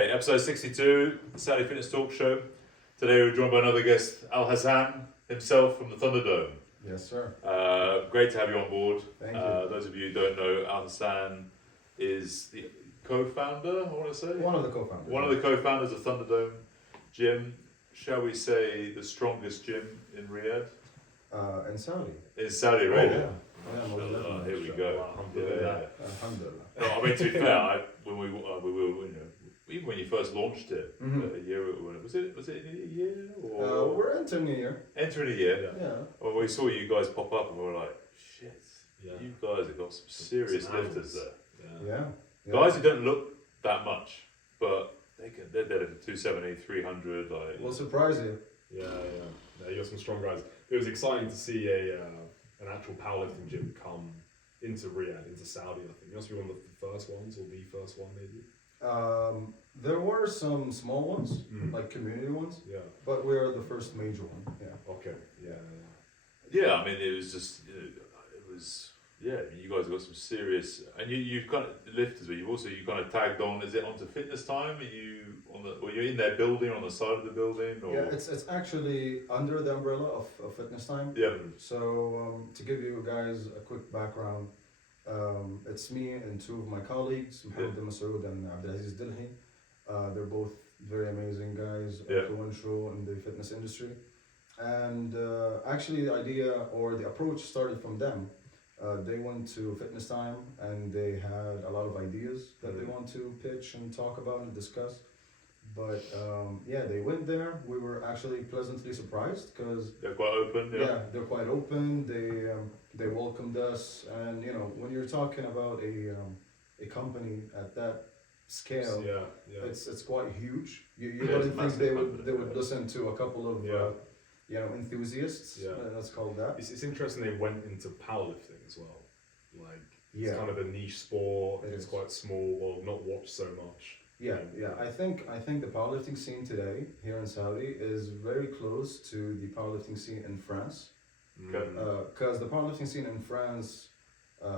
Okay, episode 62, the Saudi Fitness Talk Show. Today we're joined by another guest, Alhasan himself from the ThunderDome. Yes, sir. Great to have you on board. Thank you. Those of you who don't know, Alhasan is the co-founder, I want to say? One of the co-founders. One of the co-founders of ThunderDome Gym. Shall we say the strongest gym in Riyadh? In Saudi. In Saudi Arabia. Yeah, Inshallah, here we go. Alhamdulillah. No, I mean, to be fair, when we were, even when you first launched it, a year, was it in a year? Or We're entering a year. entering a year. Yeah. Well, we saw you guys pop up and we were like, shit, Yeah. you guys have got some serious Some lifters animals. there. Yeah. Guys who don't look that much, but they're dead at 270, 300, like. We'll surprise you. Yeah. You got some strong guys. It was exciting to see an actual powerlifting gym come into Riyadh, into Saudi. I think it must be one of the first ones, or the first one maybe. There were some small ones, like community ones, Yeah. but we're the first major one. Yeah. Okay. Yeah. Yeah, I mean, it was just, it was, yeah, you guys have got some serious, and you've kind of, lifters, but you kind of tagged on, is it onto Fitness Time? Were you in their building, on the side of the building? Or? Yeah, it's actually under the umbrella of Fitness Time. Yeah. So to give you guys a quick background, it's me and two of my colleagues, Mohammed Masoud and Abdelaziz Dilhi. They're both very amazing guys, influential in the fitness industry. And actually the idea or the approach started from them. They went to Fitness Time and they had a lot of ideas that they want to pitch and talk about and discuss. But they went there. We were actually pleasantly surprised because they're quite open. yeah, they're quite open. They welcomed us, and when you're talking about a company at that scale, it's quite huge. You wouldn't think they would listen to a couple of enthusiasts. Yeah. Let's call that. It's interesting they went into powerlifting as well. Like Yeah. it's kind of a niche sport. It It's is. quite small, or not watched so much. Yeah. I think the powerlifting scene today here in Saudi is very close to the powerlifting scene in France. Because the powerlifting scene in France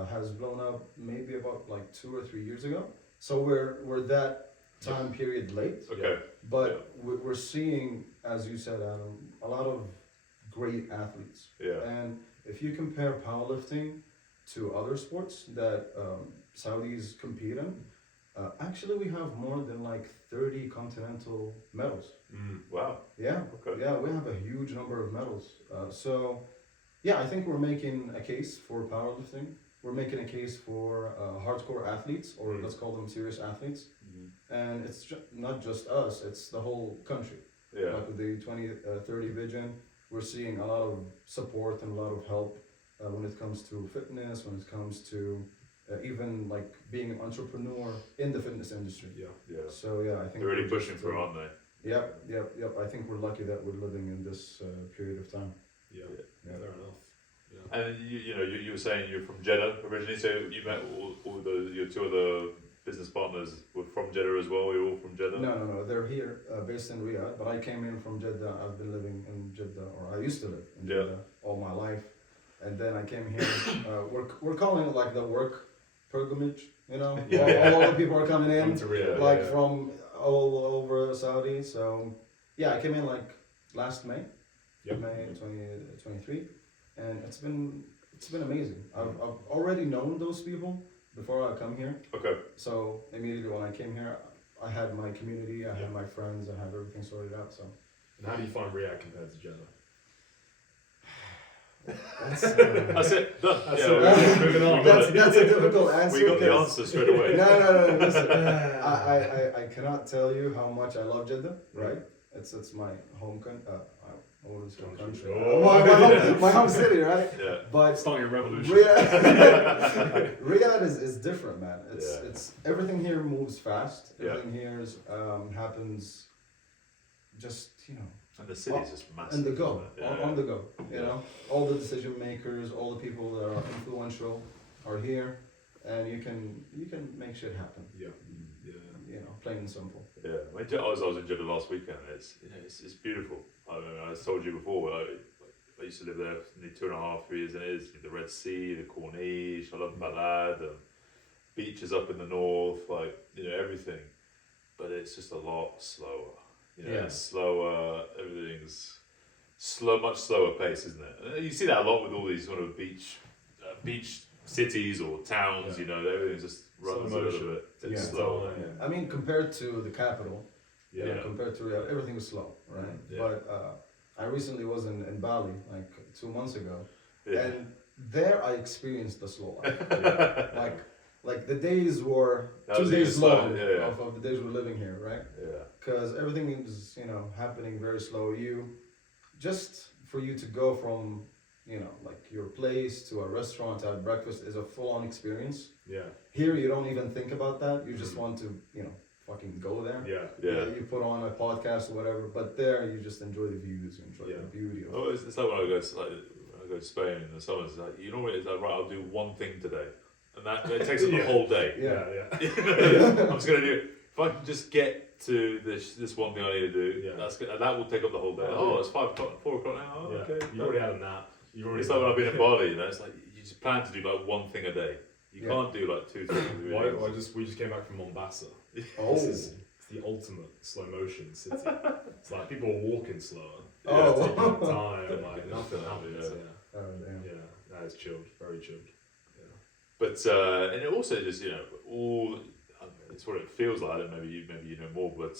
has blown up maybe about like 2 or 3 years ago. So we're that time period late. Okay. But we're seeing, as you said, Adam, a lot of great athletes. Yeah. And if you compare powerlifting to other sports that Saudis compete in, actually we have more than like 30 continental medals. Wow. Yeah. Okay. Yeah, we have a huge number of medals. I think we're making a case for powerlifting. We're making a case for hardcore athletes, or let's call them serious athletes. And it's not just us, it's the whole country. Yeah. Like with the 2030 vision, we're seeing a lot of support and a lot of help when it comes to fitness, when it comes to even like being an entrepreneur in the fitness industry. Yeah. So I think They're really we're pushing just, for it, aren't they? Yep. I think we're lucky that we're living in this period of time. Yeah. Yeah. Fair enough. Yeah. And you were saying you're from Jeddah originally, so you met all your two other business partners were from Jeddah as well. You're all from Jeddah. No. They're here, based in Riyadh. But I came in from Jeddah. I've been living in Jeddah, or I used to live in Jeddah all my life. And then I came here. We're calling it like the work pilgrimage. All the people are coming in, Come to Riyadh, from all over Saudi. So I came in like last May, May 2023, and it's been amazing. I've already known those people before I come here. Okay. So immediately when I came here, I had my community, I had my friends, I had everything sorted out. So. And how do you find Riyadh compared to Jeddah? That's it. Done. Moving on. That's a difficult answer. We got the answer straight away. No. Listen, I cannot tell you how much I love Jeddah. Right? It's my home country. Country. My home city, right? Yeah. But starting a revolution. Riyadh is different, man. It's everything here moves fast. Everything here happens just And the city's just massive. on the go, on the go. All the decision makers, all the people that are influential are here, and you can make shit happen. Plain and simple. Yeah, I was in Jeddah last weekend. It's beautiful. I mean, I told you before. I used to live there for nearly 2.5 years, and it is the Red Sea, the Corniche. I love Balad, and beaches up in the north, everything. but it's just a lot slower. You know, Yeah. it's slower. Everything's slow, much slower pace, isn't it? You see that a lot with all these sort of beach cities or towns. Yeah. You know, everything just runs Slow a little motion. bit Yeah. slower. Yeah. I mean, compared to the capital, you know, Yeah. compared to Riyadh, everything was slow, right? Yeah. But I recently was in Bali like 2 months ago, Yeah. and there I experienced the slow life. Yeah. Like the days were That 2 was days even slower, long yeah. of the days we're living here, right? Yeah. Because everything is, you know, happening very slow. Just for you to go from, you know, like your place to a restaurant to have breakfast is a full-on experience. Yeah. Here you don't even think about that. You just Mhm. want to, you know, fucking go there. Yeah. Yeah. You put on a podcast or whatever, but there you just enjoy the views, you enjoy Yeah. the beauty of Oh, it's like when I go to Spain in the summer. It's like, you know what? It's like, right, I'll do one thing today, and that it takes up the Yeah. whole day. Yeah. Yeah. I'm just gonna do it. If I can just get to this one thing I need to do, Yeah. that's good. And that will take up the whole day. Oh, Oh, it's 5 o'clock, 4 o'clock now. Oh, Yeah. okay. You've already had a nap. You've already It's like when I've been in Bali. You know, it's like you just plan to do like one thing a day. You Yeah. can't do like 2 things. We just came back from Mombasa. Oh. It's the ultimate slow motion city. It's like people are walking slower. Oh. Taking their time, like nothing happens. Yeah. Yeah. damn. Yeah. That is chilled. Very chilled. Yeah. But and it also just, you know, all it's what it feels like. I don't know, maybe you know more, but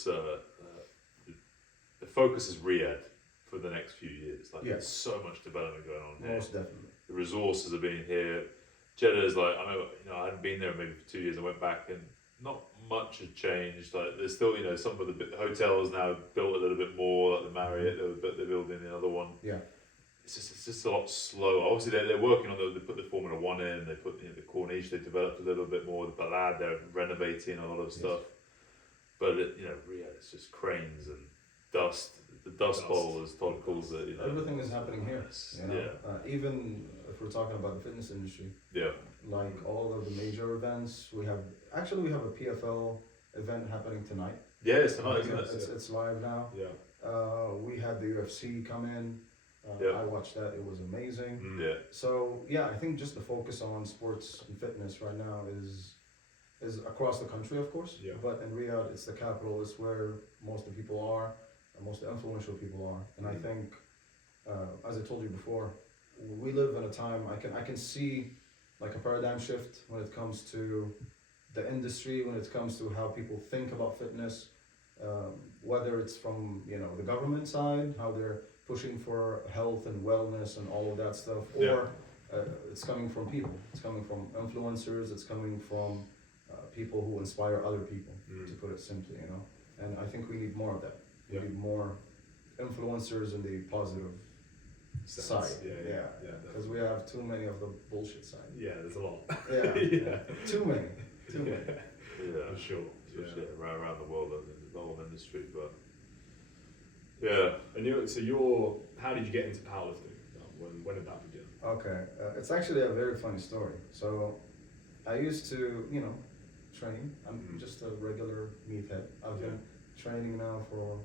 the focus is Riyadh for the next few years. Like Yeah. there's so much development going on here. Most definitely. The resources are being here. Jeddah is like, I remember, you know, I hadn't been there maybe for 2 years. I went back and not much had changed. Like there's still, you know, some of the hotels now built a little bit more. Like the Marriott, they're building another one. Yeah. It's just a lot slower. Obviously, they're working on they put the Formula One in. They put, you know, the Corniche. They developed a little bit more. The Balad, they're renovating a lot of stuff. But you know, Riyadh, it's just cranes and dust. The dust bowl, as Todd calls it. You know, Everything is happening here. You know? Yeah. Even if we're talking about the fitness industry, Yeah. like all of the major events, we have a PFL event happening tonight. Yeah, it's tonight, isn't it? It's live now. Yeah. We had the UFC come in. Yeah. I watched that. It was amazing. Yeah. So yeah, I think just the focus on sports and fitness right now is across the country, of course. Yeah. But in Riyadh, it's the capital. It's where most of the people are, and most influential people are. And I think, as I told you before, we live in a time I can see like a paradigm shift when it comes to the industry, when it comes to how people think about fitness, whether it's from, you know, the government side, how they're pushing for health and wellness and all of that stuff, or it's coming from people. It's coming from influencers. It's coming from people who inspire other people, to put it simply, you know. And I think we need more of that. We Yeah. need more influencers in the positive side. Yeah. Because we have too many of the bullshit side. Yeah, there's a lot. Yeah. Yeah. Too many. Too many. Yeah. For sure. Especially around the world, the whole industry. But yeah. And how did you get into powerlifting? When did that begin? Okay, it's actually a very funny story. So, I used to, you know, train. I'm just a regular meathead. I've been training now for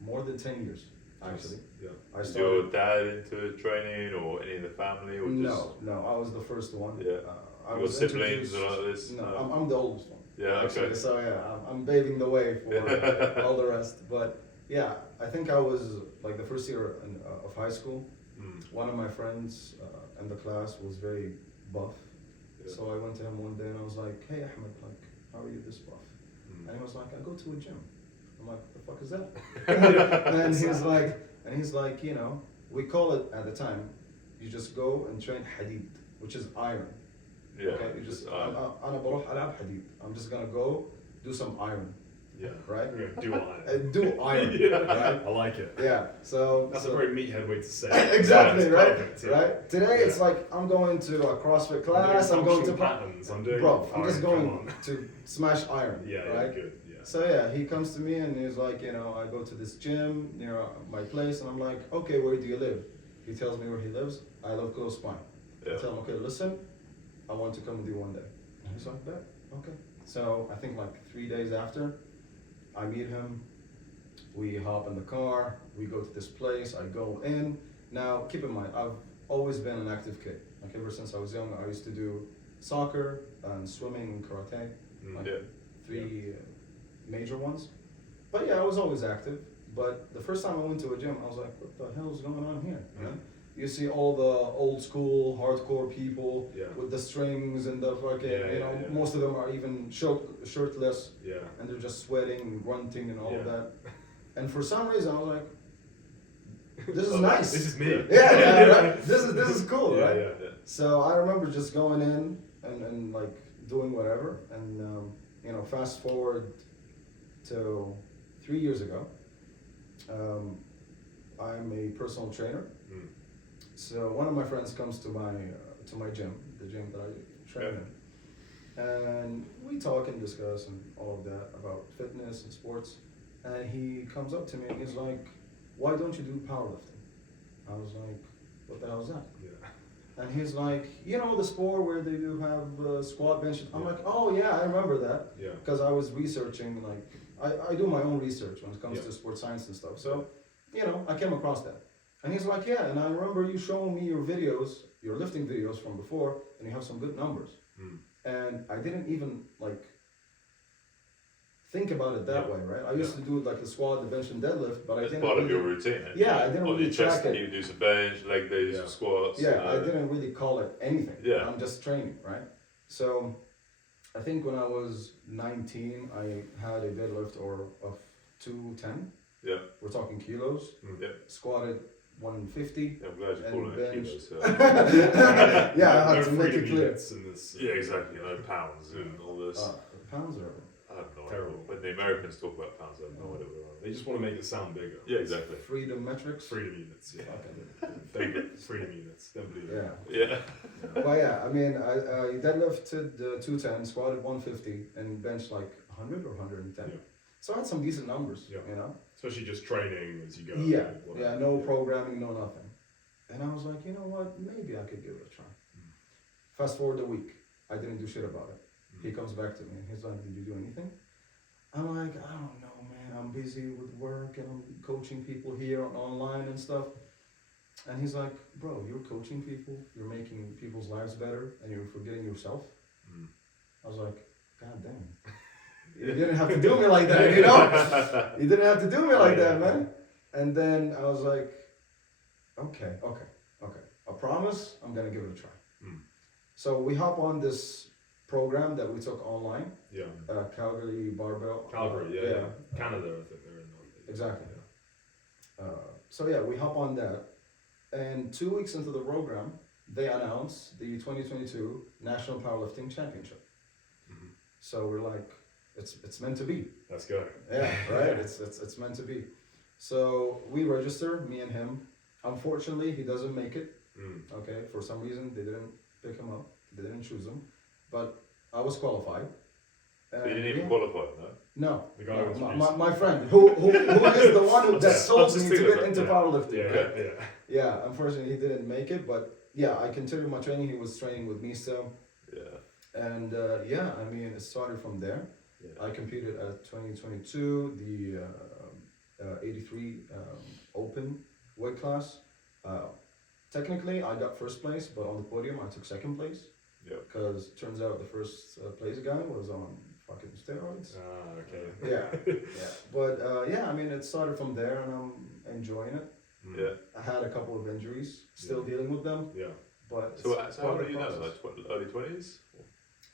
more than 10 years, actually. Yeah. I Was started. your dad into training or any of the family? Or just, No, I was the first one. Yeah. I Your was siblings introduced- or like this? No, I'm the oldest one. Yeah, Actually, okay. so yeah, I'm paving the way for all the rest. But yeah, I think I was like the first year of high school. One of my friends in the class was very buff. Yeah. So I went to him one day and I was like, "Hey Ahmed, like, how are you this buff?" And he was like, "I go to a gym." I'm like, "What the fuck is that?" and he's like, you know, we call it at the time, you just go and train hadid, which is iron. Yeah. Okay, you just أنا بروح ألعب حديد. I'm just gonna go do some iron, Yeah. right? We're gonna do iron. Do iron, right? I like it. Yeah. So That's so, a very meathead way to say it. exactly, Yeah, it's right? perfect, yeah. Right. Today Yeah. it's like I'm going to a CrossFit I'm class. doing I'm going to functional patterns. I'm doing bro. I'm just iron, going come on. to smash iron. Yeah, right. good. Yeah. So yeah, he comes to me and he's like, you know, I go to this gym near my place, and I'm like, okay, where do you live? He tells me where he lives. I live close by. I tell him, okay, listen, I want to come with you one day. And he's like, bet, okay. So I think like 3 days after, I meet him. We hop in the car. We go to this place. I go in. Now, keep in mind, I've always been an active kid. Like ever since I was young, I used to do soccer and swimming and karate. Like 3, major ones. But yeah, I was always active. But the first time I went to a gym, I was like, what the hell is going on here? You know? You see all the old school hardcore people Yeah. with the strings and the fucking, Yeah, you know, yeah. most of them are even shirtless Yeah. and they're just sweating and grunting and all of Yeah. that. And for some reason, I was like, this is Oh, nice. This is me. Yeah, right? This is cool, Yeah, right? yeah. So I remember just going in and like doing whatever. And, you know, fast forward to 3 years ago, I'm a personal trainer. Mm. So one of my friends comes to my gym, the gym that I train in, and we talk and discuss and all of that about fitness and sports. And he comes up to me and he's like, "Why don't you do powerlifting?" I was like, "What the hell is that?" Yeah. And he's like, "You know the sport where they do have squat bench." I'm like, "Oh yeah, I remember that." Yeah. Because I was researching, like I do my own research when it comes Yeah. to sports science and stuff. So, you know, I came across that. And he's like, "Yeah," and I remember you showing me your videos, your lifting videos from before, and you have some good numbers. Mm. And I didn't even like think about it that Yeah. way, right? I used to do like the squat, the bench, and deadlift, but I It's didn't. part of really, your routine. Yeah, I didn't On really your chest, track it. you do some bench, leg days, Yeah. squats. Yeah, I didn't really call it anything. Yeah. I'm just training, right? So I think when I was 19, I had a deadlift of 210. Yeah. We're talking kilos. Mm. Yeah. Squatted 150. Yeah, I'm glad you're And calling it bench. kilos. So. Yeah, I No had to make freedom it clear. units in this. Yeah, exactly. No pounds and all this. Pounds are I have no terrible. idea. When the Americans talk about pounds, I have no idea what they They just want to make it sound bigger. are. Yeah, exactly. freedom metrics. Freedom units. Yeah. Fucking- Freedom units. Don't believe it. Yeah. Yeah. But yeah, I mean, I deadlifted 210, squatted 150, and benched like 100 or 110. Yeah. So I had some decent numbers, Yeah. you know? Especially just training as you go. Yeah, whatever. yeah, no programming, no nothing. And I was like, you know what, maybe I could give it a try. Mm. Fast forward a week, I didn't do shit about it. Mm. He comes back to me and he's like, did you do anything? I'm like, I don't know, man, I'm busy with work and I'm coaching people here online and stuff. And he's like, bro, you're coaching people, you're making people's lives better, and you're forgetting yourself. Mm. I was like, God damn. You didn't have to do me like that, you know? You didn't have to do me like that, man. And then I was like, okay. I promise I'm gonna give it a try. Mm. So we hop on this program that we took online, Yeah. Calgary Barbell. Calgary, yeah. Canada, I think they're in. Exactly. Yeah. So yeah, we hop on that, and 2 weeks into the program, they announce the 2022 National Powerlifting Championship. Mhm. So we're like, it's meant to be. Let's go. Yeah, right. It's meant to be. So we register, me and him. Unfortunately, he doesn't make it. Mm. Okay, for some reason they didn't pick him up. They didn't choose him. But I was qualified. So you didn't even yeah. qualify, no? No, The guy no, was my friend, who is the one that I'm told just me to thinking get about into that. powerlifting. Yeah, right? yeah. Yeah, unfortunately he didn't make it, but yeah, I continued my training. He was training with me still, Yeah. and yeah, I mean it started from there. Yeah. I competed at 2022, the 83 open weight class. Technically, I got first place, but on the podium I took second place. Yeah. Because turns out the first place guy was on fucking steroids. Okay. Yeah, yeah. But yeah, I mean, it started from there, and I'm enjoying it. Mm. Yeah. I had a couple of injuries, still dealing with them, Yeah. but So how old are you now? process. Like early 20s?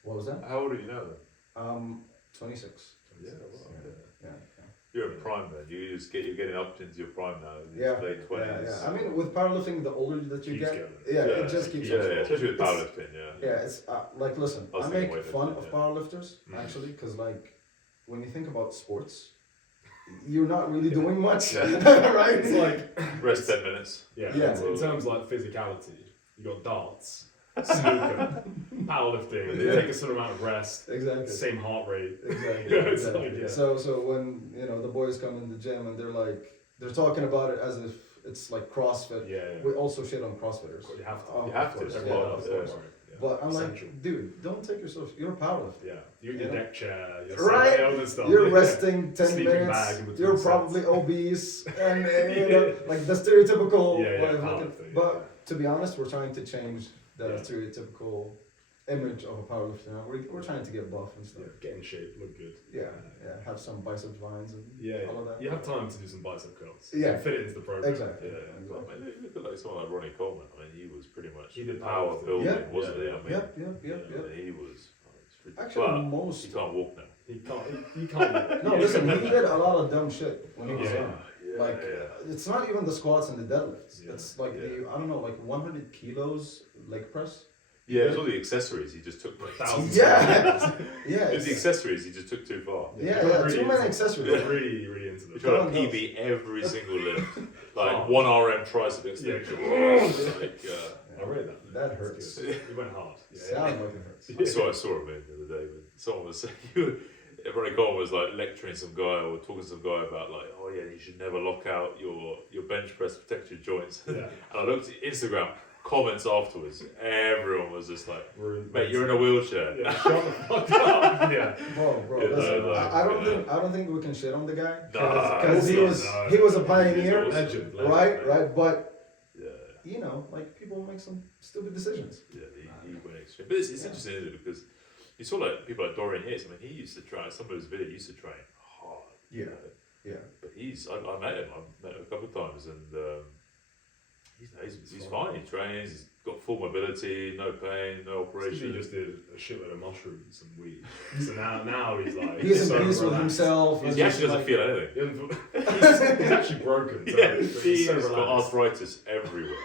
What was that? How old are you now then? 26. Yeah, well, Yeah. yeah. Yeah. You're in prime then. You're getting up into your prime now. Yeah. Late 20s. Yeah. I mean, with powerlifting, the older that you Keeps get, going. yeah, it just keeps Yeah, going. yeah, especially with It's- powerlifting, yeah. Yeah, it's like, listen, I was I thinking make weightlifting, fun of yeah. powerlifters Mm. actually, because like when you think about sports, you're not really doing much, Yeah. right? It's like Rest 10 minutes. Yeah. Yeah. In terms of like physicality, you got darts, snooker, powerlifting. They Yeah. take a certain amount of rest, exactly. same heart rate. Exactly. Yeah, it's exactly. like, yeah. So when the boys come in the gym and they're talking about it as if it's like CrossFit. Yeah. Yeah. We also shit on CrossFitters. You have to. Oh, You have of to, course, that's yeah, what- of yeah. course. Yeah. But I'm Essential. like, dude, don't take yourself. You're a powerlifter. Yeah, you got You your know? deck chair, your Right? all this stuff. You're yeah. resting 10 Sleeping minutes. bag in between You're sets. probably obese and like the stereotypical Yeah, way of looking. powerlifting, But to be honest, we're trying to change the Yeah. stereotypical image of a powerlifter. Now. We're trying to get buff and stuff. Yeah, get in shape, look good. Yeah, have some bicep lines and all of that. You have time to do some bicep curls. Yeah. Fit it into the program. Exactly. Yeah, exactly. Well, I mean, look at like someone like Ronnie Coleman. I mean, he was pretty much He did power powerlifting. building, Yeah. wasn't he? Yeah. I mean, Yep. He was. Actually, But most. he can't walk now. He can't. No, listen, he did a lot of dumb shit when he was Yeah. young. Yeah, Like, it's not even the squats and the deadlifts. Yeah. It's like Yeah. I don't know, like 100 kilos leg press. Yeah, it was all the accessories he just took. Thousands. Yeah. Yeah. It was the accessories he just took too far. Yeah, Really too many into- accessories. Really into He the. tried Come to on, PB every single lift, like Oh. 1 RM tricep extension. Like, I read that. That That's hurts. good. He went hard. Yeah. Sounds like it hurts. I saw a meme the other day when someone was saying, Ronnie Coleman was like lecturing some guy or talking to some guy about like, oh yeah, you should never lock out your bench press to protect your joints. Yeah. And I looked at Instagram comments afterwards, everyone was just like, We're in- mate, you're in a wheelchair. Yeah, shut the fuck up. Yeah. Bro, Yeah, listen, no, I don't think we can shit on the guy Nah, because he no, was no. he was a pioneer, He's Legend. right? But Yeah, you know, like people make some stupid decisions. yeah, he went extreme. But it's interesting, isn't it? Because you saw like people like Dorian Yates. I mean, he used to try. Some of his videos used to train hard. Yeah. You know? Yeah. But I met him. I've met him a couple of times, and he's fine. He trains. He's got full mobility, no pain, no He operation. just did a shitload of mushrooms and weed. So now he's like He's so in peace with relaxed. himself. He and actually just, doesn't like, feel anything. He's actually broken. So Yeah, he's he's so got relaxed. arthritis everywhere.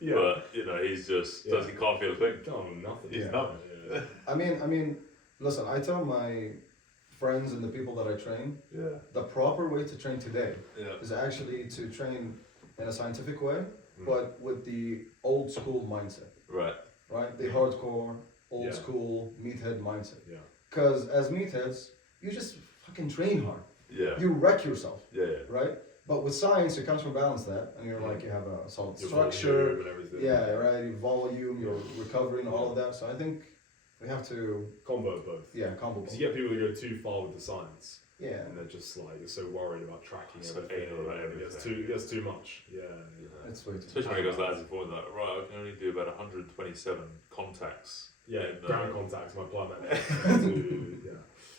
Yeah. Yeah. But he's just Yeah. he can't feel a thing. Oh, nothing. He's Yeah. numb. Yeah. I mean, listen. I tell my friends and the people that I train, Yeah. the proper way to train today Yeah. is actually to train in a scientific way, Mm. but with the old school mindset, Right. right? The hardcore, old Yeah. school meathead mindset. Yeah. Because as meatheads, you just fucking train hard. Yeah. You wreck yourself, Yeah. right? But with science, you counterbalance that, and you're like, you have a solid Your structure. volume and everything. Yeah, right. Your volume, your recovery, and all of that. So I think we have to, Combo both. combo. Because you get people that go too far with the science, Yeah. and they're just like they're so worried about tracking So everything. anal about It gets everything. too much. Yeah. It's way too. Especially when he goes like, like, right, I can only do about 127 contacts. Yeah. in, Ground contacts, my plummet. Yeah.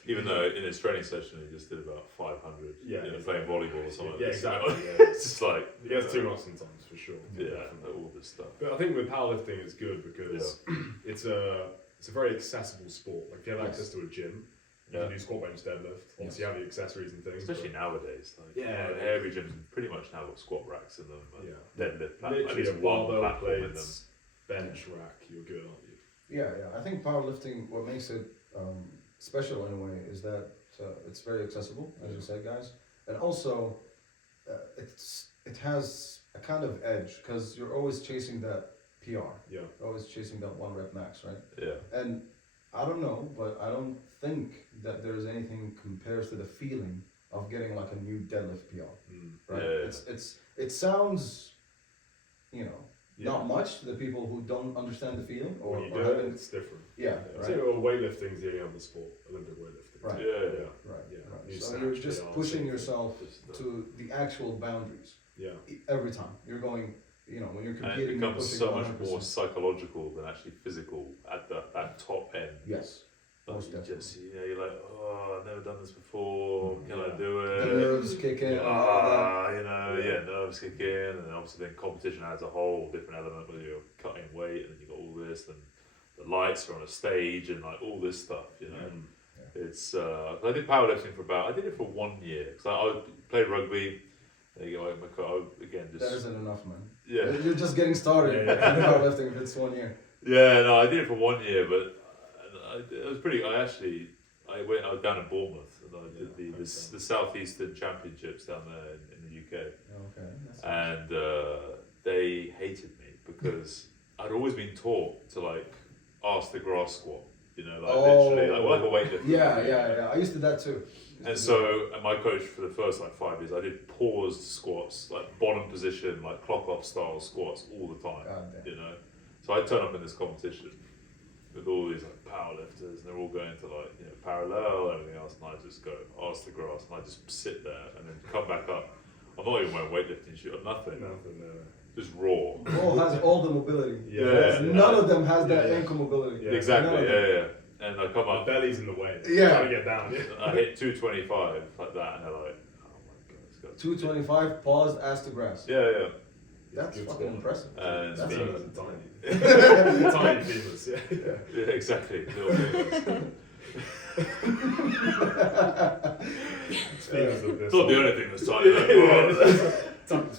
Even though in his training session he just did about 500. Yeah, Playing volleyball or something. Yeah, like this, exactly. you know? Yeah. It's just like It gets too much sometimes, for sure. Yeah, Definitely. all this stuff. But I think with powerlifting it's good because it's a very accessible sport. Like if you have access to a gym, you can do squat, bench, deadlift. Obviously you have the accessories and things. Especially but nowadays. Like, Yeah. every gym's pretty much now got squat racks in them. And deadlift platform. At literally least a one barbell platform in them. plates, bench rack, you're good, aren't you? Yeah. I think powerlifting, what makes it special in a way, is that it's very accessible, as you said, guys, and also it has a kind of edge because you're always chasing that PR. Yeah. You're always chasing that 1 rep max, right? Yeah. And I don't know, but I don't think that there's anything compares to the feeling of getting like a new deadlift PR, Mm. right? Yeah. It sounds, Yeah. not much to the people who don't understand the feeling or, When you or do it, haven't. it's different. Yeah, So right. weightlifting's the only other sport, Olympic weightlifting. Right. Yeah. Right. Yeah. Right. You So snatch, you're just PR, pushing same yourself Just, to the actual boundaries Yeah. every time. You're going, when you're And competing, it you're becomes pushing so much 100%. more psychological than actually physical at that top end. Yes. Like Most you definitely. just, you're like, oh, I've never done this before. Can I Yeah. do The it? nerves kick in. and all that. Nerves kick in, and then obviously then competition adds a whole different element where you're cutting weight, and then you got all this, and the lights are on a stage, and like all this stuff. Mm. It's I did powerlifting I did it for 1 year because I played rugby. There you go. Again, That just isn't enough, man. yeah. You're just getting started Yeah. in powerlifting if it's 1 year. Yeah, no, I did it for 1 year, but it was pretty. I was down in Bournemouth and I did the Southeastern Championships down there in the UK, Okay. That's and they hated me because I'd always been taught to like ask the grass squat, literally like a weightlifter. Yeah. I used to do that too. And so, my coach for the first like 5 years, I did paused squats, like bottom position, like clock off style squats all the time. God damn. So I turn up in this competition with all these like powerlifters, and they're all going to like parallel and everything else, and I just go ask the grass, and I just sit there and then come back up. I'm not even wearing weightlifting shoes or nothing. Nothing. just raw. Raw has all the mobility. Yeah. None of them has that Yeah. ankle mobility. Yeah. Exactly. None of Yeah, them. yeah. And I come My up, belly's in the way. Yeah. Trying to get down. Yeah. I hit 225 like that, and they're like, oh my god, this guy's 225 paused ass to grass. Yeah, yeah. That's Good fucking squat. impressive. And That's Femurs amazing. are tiny. Tiny femurs, yeah. Yeah, exactly. Little bit. Femurs of this It's not the long. only thing that's tiny. Though.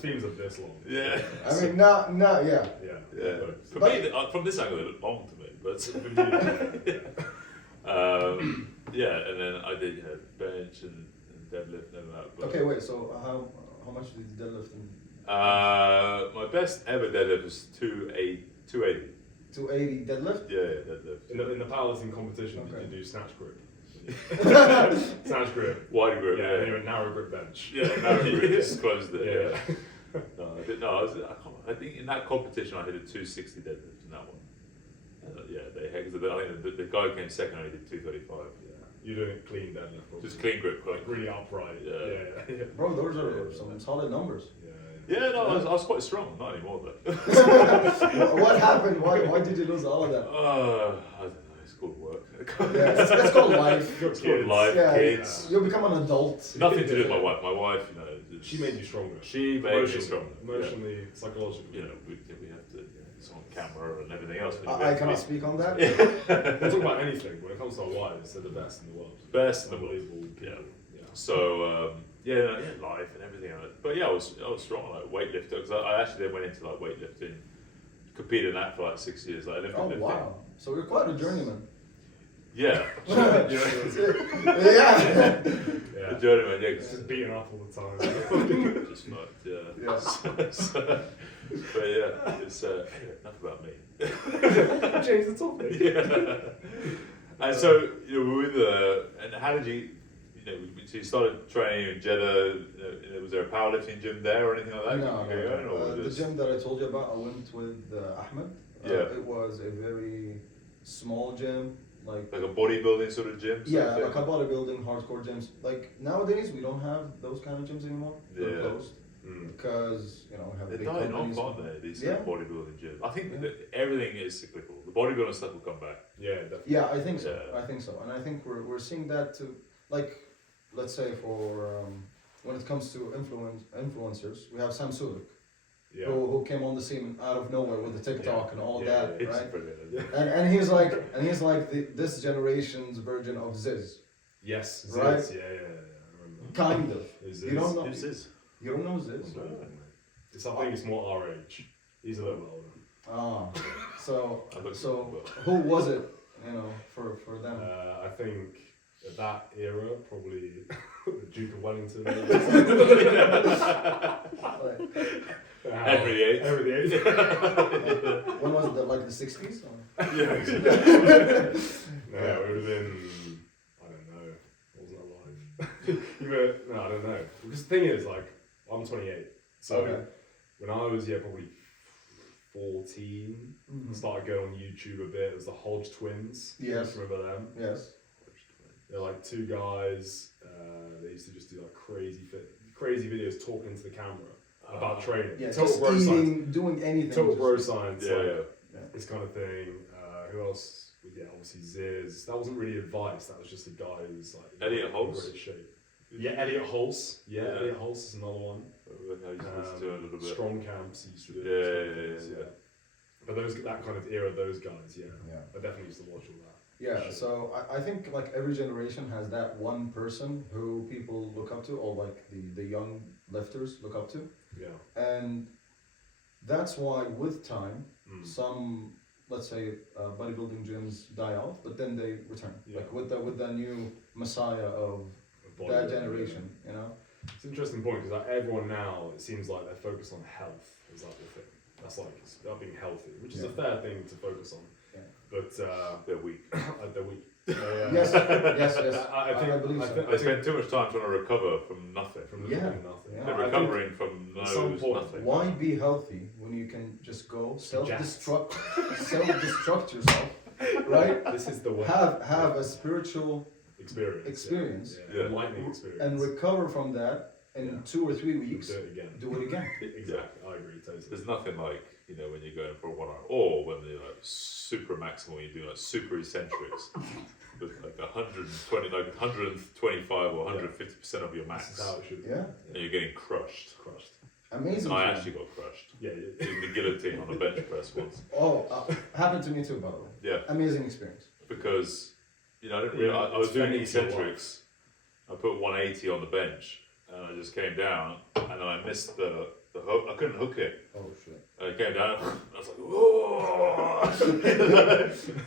Femurs of this long. Yeah. I mean, not, yeah. Yeah. Yeah. For But- me, from this angle, they look long to me. But yeah, and then I did bench and deadlift and that. But, Okay, wait. So how much did you deadlift? my best ever deadlift was 280. 280 deadlift. Yeah, deadlift. In the powerlifting competition, Okay. did you do snatch grip? Snatch grip. Wide grip. Yeah, and you Yeah. went narrow grip bench. Yeah, narrow grip just closed it. Yeah. Yeah. No, I didn't. No, I think in that competition I hit a 260 deadlift in that one. Yeah, they I think the guy who came second only did 235. Yeah. You're doing clean deadlift. Probably. Just clean grip, Like really upright. Yeah. Yeah. Bro, those are some solid numbers. Yeah, no, I was quite strong. Not anymore though. What happened? Why did you lose all of that? I don't know. It's called work. Yeah, it's called life. It's called life, Yeah, kids. You'll become an adult. Nothing to do with my wife. My wife, you know, She made you stronger. She made me Emotionally, stronger. Emotionally, psychologically. You know, we have to. It's on camera and everything else. I cannot speak on that. We'll talk about anything. When it comes to our wives, they're the best in the world. Best in the world. Unbelievable. Yeah. Yeah. So life and everything. But yeah, I was strong like weightlifter because I actually then went into like weightlifting, competed in that for like 6 years. Like Olympic Oh lifting. wow! So you're quite a journeyman. Yeah. Yeah. Yeah. The journeyman, yeah. 'cause Just beating up all the time. just fucked, yeah. Yeah. But yeah, it's anyway, enough about me. Change the topic. Yeah. And so you know, with and how did you so you started training in Jeddah? Was there a powerlifting gym there or anything like that? No, You were going, or the just- gym that I told you about, I went with Ahmed. Yeah. It was a very small gym, like like a bodybuilding sort of gym. Sort of thing? like a bodybuilding hardcore gyms. Like nowadays, we don't have those kind of gyms anymore. They're Yeah. closed Mm. because we have They're big dying companies. off, aren't they? These Yeah. bodybuilding gyms. I think Yeah. that everything is cyclical. The bodybuilding stuff will come back. Yeah, definitely. Yeah, I think so. Yeah. I think so, and I think we're seeing that too. Like, let's say for when it comes to influencers, we have Sam Sulek, Yeah. who came on the scene out of nowhere with the TikTok and all of Yeah, that, It's right? brilliant. And he's like this generation's version of Ziz, Yes. Ziz. Right? Yeah. I remember. kind of. Ziz. You don't know. Who's this? You don't know Ziz? It's, I think it's more our age. He's a little older. Ah, so I looked so at it, who was it? For them. I think at that era, probably the Duke of Wellington. Henry VIII. Henry VIII. When was it? Like the 60s? Yeah, exactly. No, it would have been, I don't know, I wasn't alive. No, I don't know. Because the thing is, like, I'm 28, so Okay. when I was, probably 14, I started going on YouTube a bit. It was the Hodge twins. Yes. Remember them? Yes. They're like two guys. They used to just do like crazy videos talking to the camera about training. Yeah, Total just bro eating, science. doing anything. Total just- bro science. Yeah, like, yeah. this kind of thing. Who else? Yeah, obviously Ziz. That wasn't really advice. That was just a guy who was like Elliot in Hulse? great shape. Yeah, Elliot Hulse. Yeah, Yeah. Elliot Hulse is another one. I used to listen to it a little bit. Strong camps. He used to do. Yeah, Strong yeah. Camps, But that kind of era, those guys. Yeah, Yeah. I definitely used to watch all that. Yeah, Shit. so I think like every generation has that one person who people look up to, or like the young lifters look up to, Yeah. and that's why with time Mm. some, let's say, bodybuilding gyms die off, but then they return, Yeah. like with the new messiah of that Bodybuilding, generation, you know. It's an interesting point because like everyone now, it seems like they're focused on health is like the thing. That's like it's about being healthy, which is a Yeah. fair thing to focus on. Yeah. But They're weak. they're weak. Yes, yes. I think I believe I so. think- They spend too much time trying to recover from nothing. from Yeah. literally nothing. Yeah. They're I think- recovering from at some point, nothing. Why be healthy when you can just go jacked. self-destruct yourself, right? This is the way. Have a spiritual experience. experience. Yeah. Yeah. Enlightening experience. and recover from that in Yeah. 2 or 3 You'll weeks, do it again. do it again. Exactly, I agree totally. There's nothing like, when you're going for a 1 hour, or when you're like super maximal, you do like super eccentrics with like 120, like 125 or 150% of your This max, is how it should be. Yeah, and you're getting crushed. Crushed. amazing. And I feeling. actually got crushed. Yeah, In the guillotine on a bench press once. Oh, happened to me too, by the way. Yeah, Amazing experience. because I didn't really. I was It's doing fending for your eccentrics. I put 180 on the bench, and I just came down, and then I missed the hook. I couldn't hook it. Oh shit. I came down. I was like, whoa!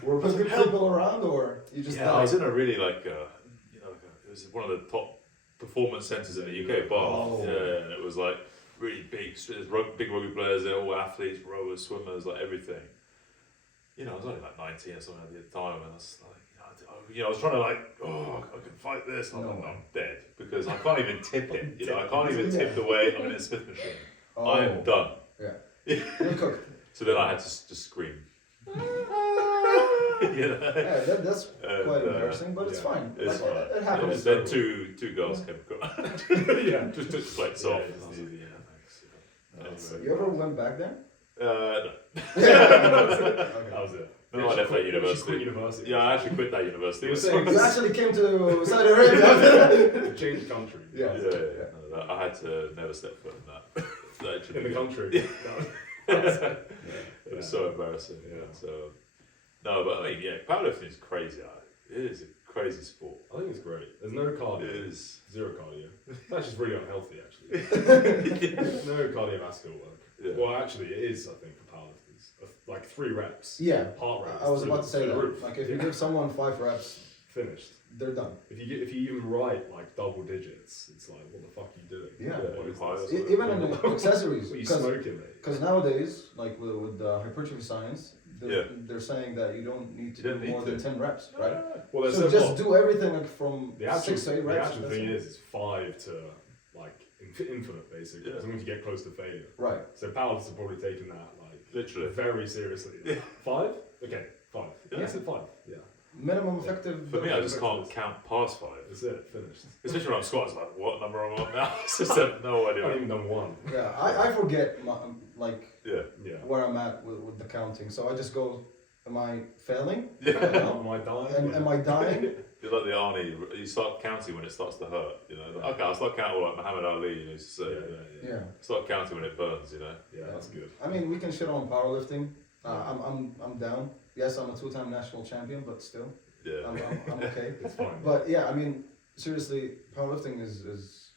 Were people around, or you just? Yeah, I was in a really like, it was one of the top performance centres in the UK bar. Oh. Yeah, and it was like really big, there's big rugby players there, all athletes, rowers, swimmers, like everything. I was only like 19 or something at the time, and I was like, I was trying to like, I can fight this. And I'm dead because I can't even tip it. I can't even tip the weight. I'm in a Smith machine. Oh. I'm done. Yeah. You're cooked. So then I had to just scream. Yeah, that's quite embarrassing, but it's fine. It's Like, fine. it happens. Then two girls came. Yeah. Just took the plates Yeah, off. it's I was easy. like, Anyway. You ever went back there? No. That was it. No, I left that She university. quit university. Yeah, I actually quit that university. They were saying- You actually came to Saudi Arabia. Change country. Yeah. No, I had to never step foot in that. In the country. It was so embarrassing. Yeah. So, no, but I mean, powerlifting is crazy. It is a crazy sport. I think it's great. There's no cardio. It is. Zero cardio. That's just really unhealthy, actually. No cardiovascular work. Yeah. Well, actually, it is, I think, for powerlifters. Like 3 reps. Yeah. Heart rate. I was through about to say the that. roof. Like, if you give someone 5 reps, Finished. they're done. If you even write like double digits, it's like, what the fuck are you doing? Yeah. What is High this? or Even in the accessories. What are you Because smoking, mate? Because nowadays, like with hypertrophy science, they're saying that you don't need to You don't do more need than to. 10 reps, right? Well, there's So so just do everything like from the actual, 6 to 8 the reps. actual that's thing it. is 5 to like infinite, basically. Yeah. As long as you get close to failure. Right. So powerlifters have probably taken that like Literally. very seriously. 5? Okay, 5. Yeah. I said 5. Yeah. Minimum effective. For me, I just can't count past 5. That's it. Finished. Especially when I'm squatting, it's like, what number am I on now? I just have no I haven't idea. even done 1. Yeah, I forget like Yeah. Yeah. where I'm at with the counting. So I just go, am I failing? Yeah. Am I dying? Am I dying? You're like the Arnie, you start counting when it starts to hurt, Like, okay, I'll start counting like Muhammad Ali used to say. Yeah. Start counting when it burns, Yeah, that's good. I mean, we can shit on powerlifting. I'm down. Yes, I'm a 2-time national champion, but still, Yeah. I'm okay. It's fine. But yeah, I mean, seriously, powerlifting is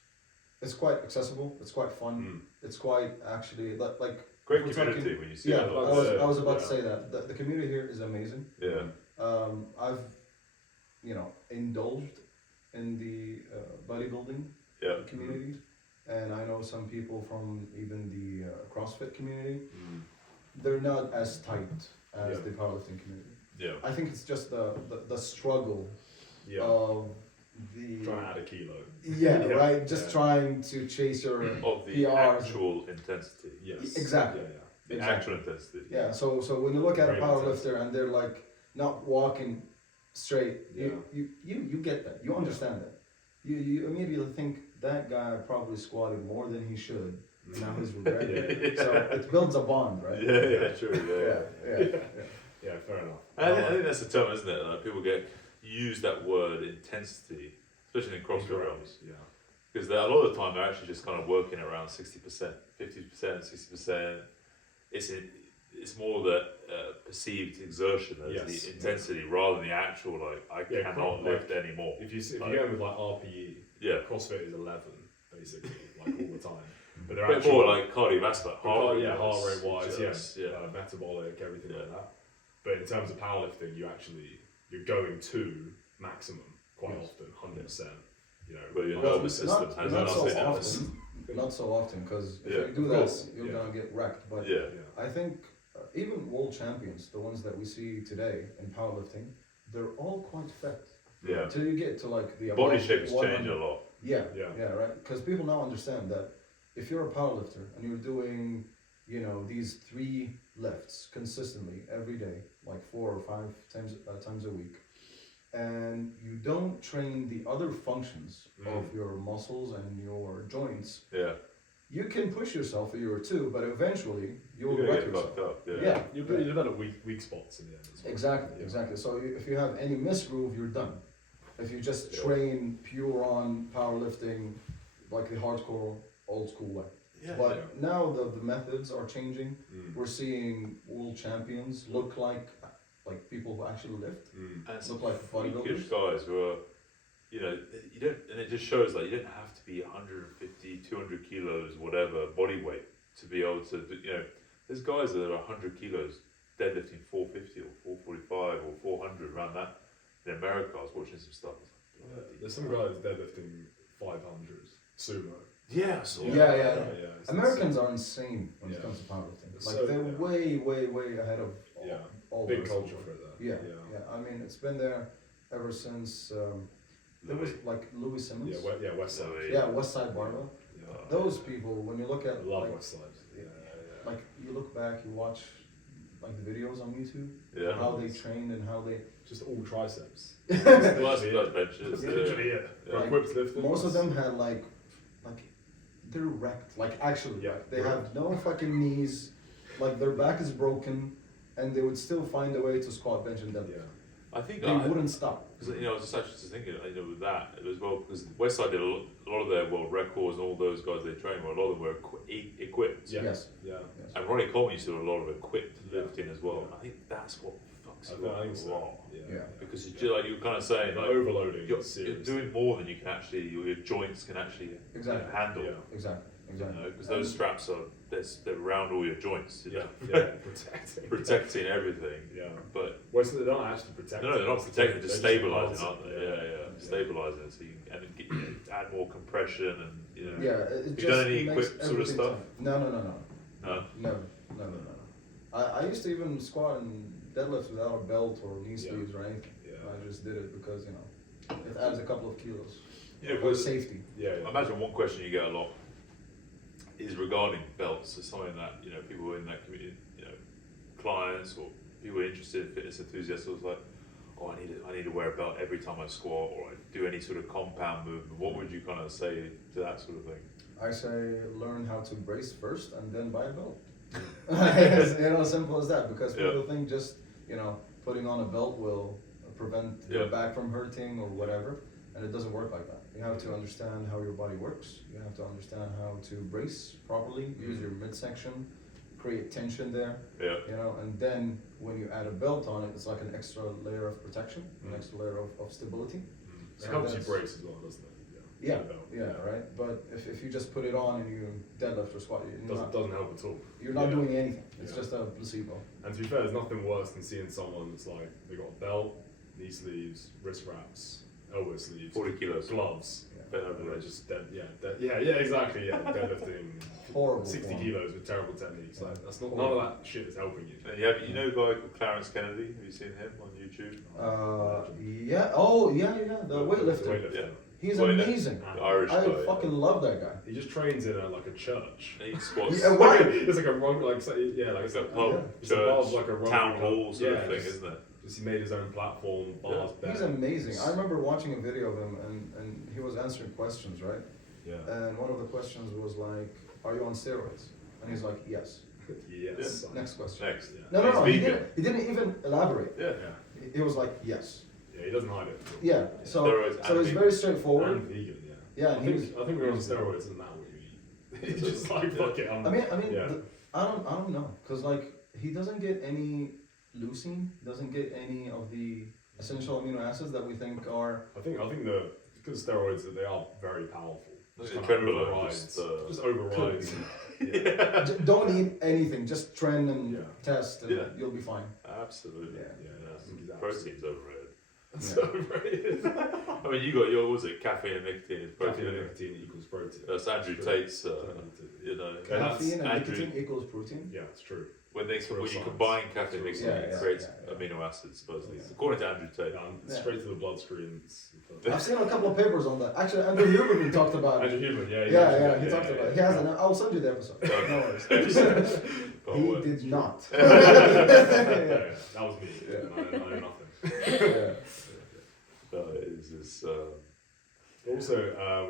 it's quite accessible. It's quite fun. Mm. It's quite actually like Great we're community talking- when you see yeah. it. I was about to Yeah. say that the community here is amazing. Yeah. I've indulged in the bodybuilding Yeah. community, and I know some people from even the CrossFit community. Mm. They're not as tight as Yeah. the powerlifting community. Yeah. I think it's just the struggle Yeah. of the Trying to add a kilo. yeah, Yeah. right. Just Yeah. trying to chase your Of the PRs. actual intensity. Yes. Exactly. Yeah, The Exactly. actual intensity. yeah. So when you look at a Very powerlifter and they're like not walking straight, you get that. You understand that. You immediately think that guy probably squatted more than he should. yeah. Now he's regretting it. So it builds a bond, right? Yeah, true. Yeah. Yeah. Yeah, fair enough. I think that's the term, isn't it? Like people use that word intensity, especially in CrossFit Correct. realms, Yeah. because a lot of the time they're actually just kind of working around 60%, 50%, 60%. It's more the perceived exertion as Yes. the intensity rather than the actual I Yeah, cannot lift anymore. If you Like- go with like RPE, Yeah, CrossFit is 11 basically, like all the time. But a they're bit actually more like cardiovascular, heart rate, heart rate wise, just- yeah, metabolic, everything Yeah. like that. But in terms of powerlifting, you're going to maximum quite Yes. often, 100%. But your Well, nervous system has not so nothing else. often. Not so often, because if Yeah, you do of that, course, you're yeah. gonna get wrecked. But Yeah, Yeah. I think even world champions, the ones that we see today in powerlifting, they're all quite fit. yeah. Until you get to like the Body above shapes 100 change a lot. Yeah, Yeah. right. Because people now understand that if you're a powerlifter and you're doing, these 3 lifts consistently every day, like 4 or 5 times a week, and you don't train the other functions Mm. of your muscles and your joints, Yeah. you can push yourself a year or two, but eventually you'll You're gonna wreck get yourself. fucked up. Yeah. Yeah, You develop weak spots in the end. As well. exactly, Yeah. exactly. So if you have any misgroove, you're done. If you just Yeah. train pure on powerlifting, like the hardcore old school way. Yeah. But now the methods are changing. Mm. We're seeing world champions look like people who actually lift. Mm. And some Look like freakish bodybuilders. guys who are, you know, you don't, and it just shows like you don't have to be 150, 200 kilos, whatever body weight to be able to, you know, there's guys that are 100 kilos deadlifting 450 or 445 or 400 around that. In America, I was watching some stuff. There's some guys deadlifting 500s sumo. Yeah, I saw Yeah, that. yeah. It's Americans are insane when it Yeah. comes to powerlifting. It's Like so- they're yeah. way ahead of Yeah. all Big the rest of culture the for world. it Yeah, there. yeah. I mean, it's been there ever since there was like Louis Simmons. West Side. Louis. Yeah, West Side Barbell. Yeah. Those people, when you look I at love like, West Side. Yeah. like you look back, you watch like the videos on YouTube, Yeah. how they trained and how they. Just all triceps. Well, that's benches. Literally it. Yeah. Equipped lifting. Most of them had like they're wrecked. Like actually, Yeah, they right. have no fucking knees. Like their back is broken, and they would still find a way to squat, bench, and deadlift. Yeah. I think They wouldn't stop. because you know, I was just actually just thinking, you know, with that as well, because Westside did a lot of their world records and all those guys they trained, well, a lot of them were equipped. Yeah. Yes. Yeah. Yes. And Ronnie Coleman used to do a lot of equipped Yeah. lifting as well. Yeah. I think that's what fucks I you up think a so. lot. Yeah. Yeah. Because like you were kind of saying, The like overloading. you're serious. doing more than you can actually, your joints can actually Exactly. handle. Yeah. Exactly. Exactly. Because those straps are they're around all your joints, you Yeah. know, Yeah. Protecting. protecting everything. Yeah. But Well, so they don't actually protect. no, they're not protecting, they're just stabilizing, enhance aren't it. they? Yeah, stabilizing it so you can and get, add more compression and you know. Yeah. It You just done any makes equipped sort of everything stuff? tough. No. No. No. I used to even squat and deadlift without a belt or knee Yeah. sleeves or anything. Yeah. I just did it because it adds a couple of kilos. Yeah, For because safety. Yeah. I imagine one question you get a lot is regarding belts. So something that you know people in that community, you know, clients or people interested in fitness enthusiasts was like, oh, I need to wear a belt every time I squat or I do any sort of compound movement. What would you kind of say to that sort of thing? I say learn how to brace first and then buy a belt. It's, simple as that. Because people think just putting on a belt will prevent your back from hurting or whatever, and it doesn't work like that. You have to understand how your body works. You have to understand how to brace properly. Use your midsection, create tension there. Yeah. And then when you add a belt on it, it's like an extra layer of protection, an extra layer of stability. It So helps you that's- brace as well, doesn't it? Yeah, The belt. yeah, right. But if you just put it on and you deadlift or squat, Doesn't help at all. you're not Yeah. doing anything. It's Yeah. just a placebo. And to be fair, there's nothing worse than seeing someone that's like they got a belt, knee sleeves, wrist wraps, elbow sleeves, 40 kilos. gloves. Bent And over they're raise. just exactly, deadlifting Horrible. 60 form. kilos with terrible techniques. Like that's not Horrible. none of that shit is helping you. And you know a guy called Clarence Kennedy? Have you seen him on YouTube? Yeah. Oh, yeah. The weightlifter. Yeah. He's Well, amazing. The Irish I guy. fucking love that guy. He just trains in like a church. He squats. Yeah, Like it's like a run, like yeah, like It's it's a pub, it's above church, like a run town club. hall sort of Yeah, thing, just- isn't it? Just he made his own platform, bars, He's bench. amazing. I remember watching a video of him and he was answering questions, right? Yeah. And one of the questions was like, "Are you on steroids?" And he's like, "Yes." Yes. Next question. Next. Yeah. No, He's he vegan. didn't even elaborate. Yeah. Yeah. He was like, "Yes." Yeah, he doesn't hide it. Yeah. So Steroids so and it's vegan. very straightforward. And vegan, yeah. Yeah, I and he was. think we're on steroids and that what you eat. It's just like fuck it. I mean, yeah. I don't know, cause like he doesn't get any leucine, doesn't get any of the essential amino acids that we think are. I think because steroids they are very powerful. Look Just at kind of Tremolo, overrides. just, overrides. Don't eat anything, just train and Yeah. test, and Yeah. you'll be fine. Absolutely. Yeah. Yeah, I think he's Protein's overrated. It's Yeah. overrated. I mean, you got your, what was it, caffeine and nicotine is protein. Caffeine and isn't it? nicotine equals protein. That's Andrew True. Tate's, you know, Okay. that's Caffeine and Andrew- nicotine equals protein. Yeah, it's true. when real you science. combine caffeine and It's nicotine, real it science. creates Yeah, yeah. amino acids, supposedly. Yeah. According to Andrew Tate. Yeah, Yeah. straight to the bloodstream. I've seen a couple of papers on that. Actually, Andrew Huberman talked about it. Andrew Huberman, Yeah, he talked about it. He has an. I'll send you the episode. No worries. Oh, He well. did not. Yeah, that was me. Yeah. I know nothing. Yeah. it is this. Also,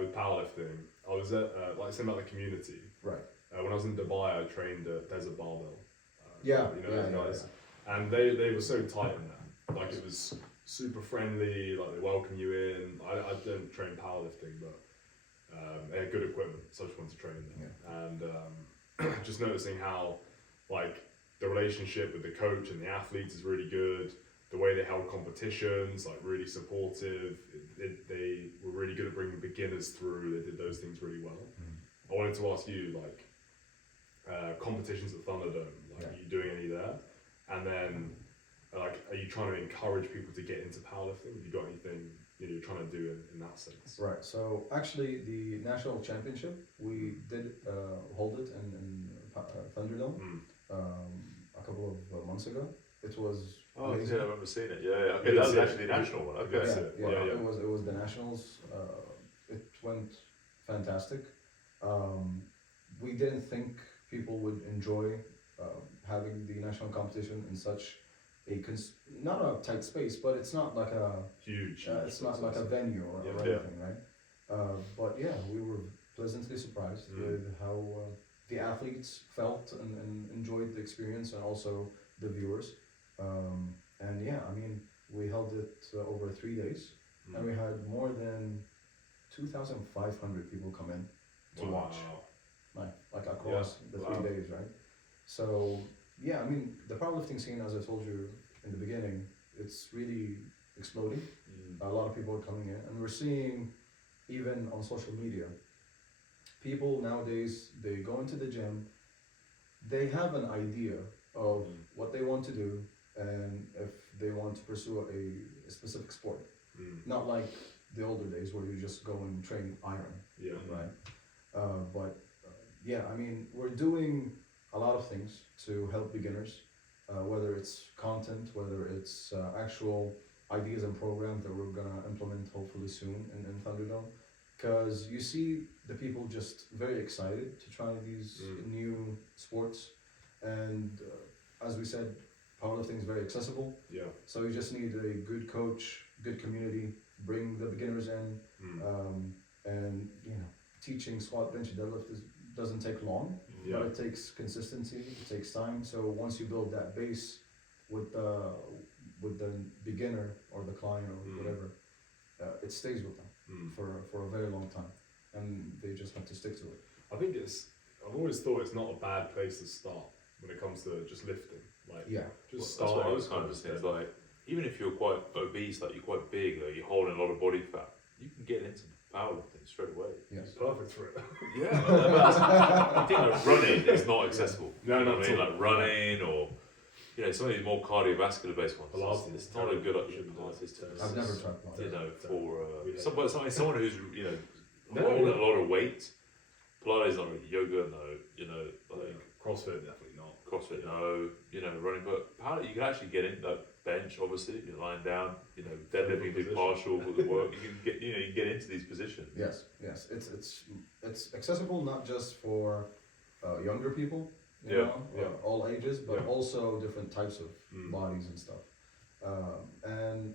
with powerlifting, I was at, like saying about the community. Right. When I was in Dubai, I trained at Desert Barbell. Yeah. You know those guys. And they were so tight in there. Like it was super friendly, like they welcome you in. I don't train powerlifting, but they had good equipment, so I just wanted to train them. Yeah. And just noticing how, like, the relationship with the coach and the athletes is really good. The way they held competitions, like really supportive. They were really good at bringing beginners through. They did those things really well. I wanted to ask you, like, competitions at ThunderDome. Like, are you doing any there? And then, like, are you trying to encourage people to get into powerlifting? Have you got anything you're trying to do in that sense? Right. So actually, the national championship we did hold it in ThunderDome a couple of months ago. It was amazing. Yeah, I remember seeing it. Yeah. Okay, that was actually the national one. Okay. Yeah. It was the nationals. It went fantastic. We didn't think people would enjoy having the national competition in such a not a tight space, but it's not like a huge. It's not like a venue or anything, right? But yeah, we were pleasantly surprised with how the athletes felt and enjoyed the experience, and also the viewers. And yeah, I mean, we held it over 3 days, and we had more than 2,500 people come in to watch, like across the 3 days, right? So yeah, I mean, the powerlifting scene, as I told you in the beginning, it's really exploding. A lot of people are coming in, and we're seeing, even on social media, people nowadays, they go into the gym, they have an idea of what they want to do, and if they want to pursue a specific sport. Not like the older days where you just go and train iron, right? But yeah, I mean, we're doing a lot of things to help beginners, whether it's content, whether it's actual ideas and programs that we're gonna implement hopefully soon in ThunderDome. Because you see the people just very excited to try these new sports, and as we said, powerlifting is very accessible. Yeah. So you just need a good coach, good community, bring the beginners in, and teaching squat, bench, deadlift doesn't take long, but it takes consistency. It takes time. So once you build that base with the beginner or the client or whatever, it stays with them for a very long time, and they just have to stick to it. I think I've always thought it's not a bad place to start when it comes to just lifting. Like, just start. That's what I was kind of just thinking. Like, even if you're quite obese, like you're quite big, or you're holding a lot of body fat, you can get into powerlifting straight away. Yes. Perfect for it. Yeah, I think like running is not accessible. No, not I mean, like running or some of these more cardiovascular based ones. It's not a good option. I've never tried Pilates. For someone who's holding a lot of weight, Pilates not really, yoga no, like CrossFit definitely not. CrossFit no, running, but power you can actually get in that bench. Obviously, if you're lying down, deadlifting, do partial with the work. You can get you can get into these positions. Yes, it's accessible not just for younger people, all ages, but also different types of bodies and stuff. And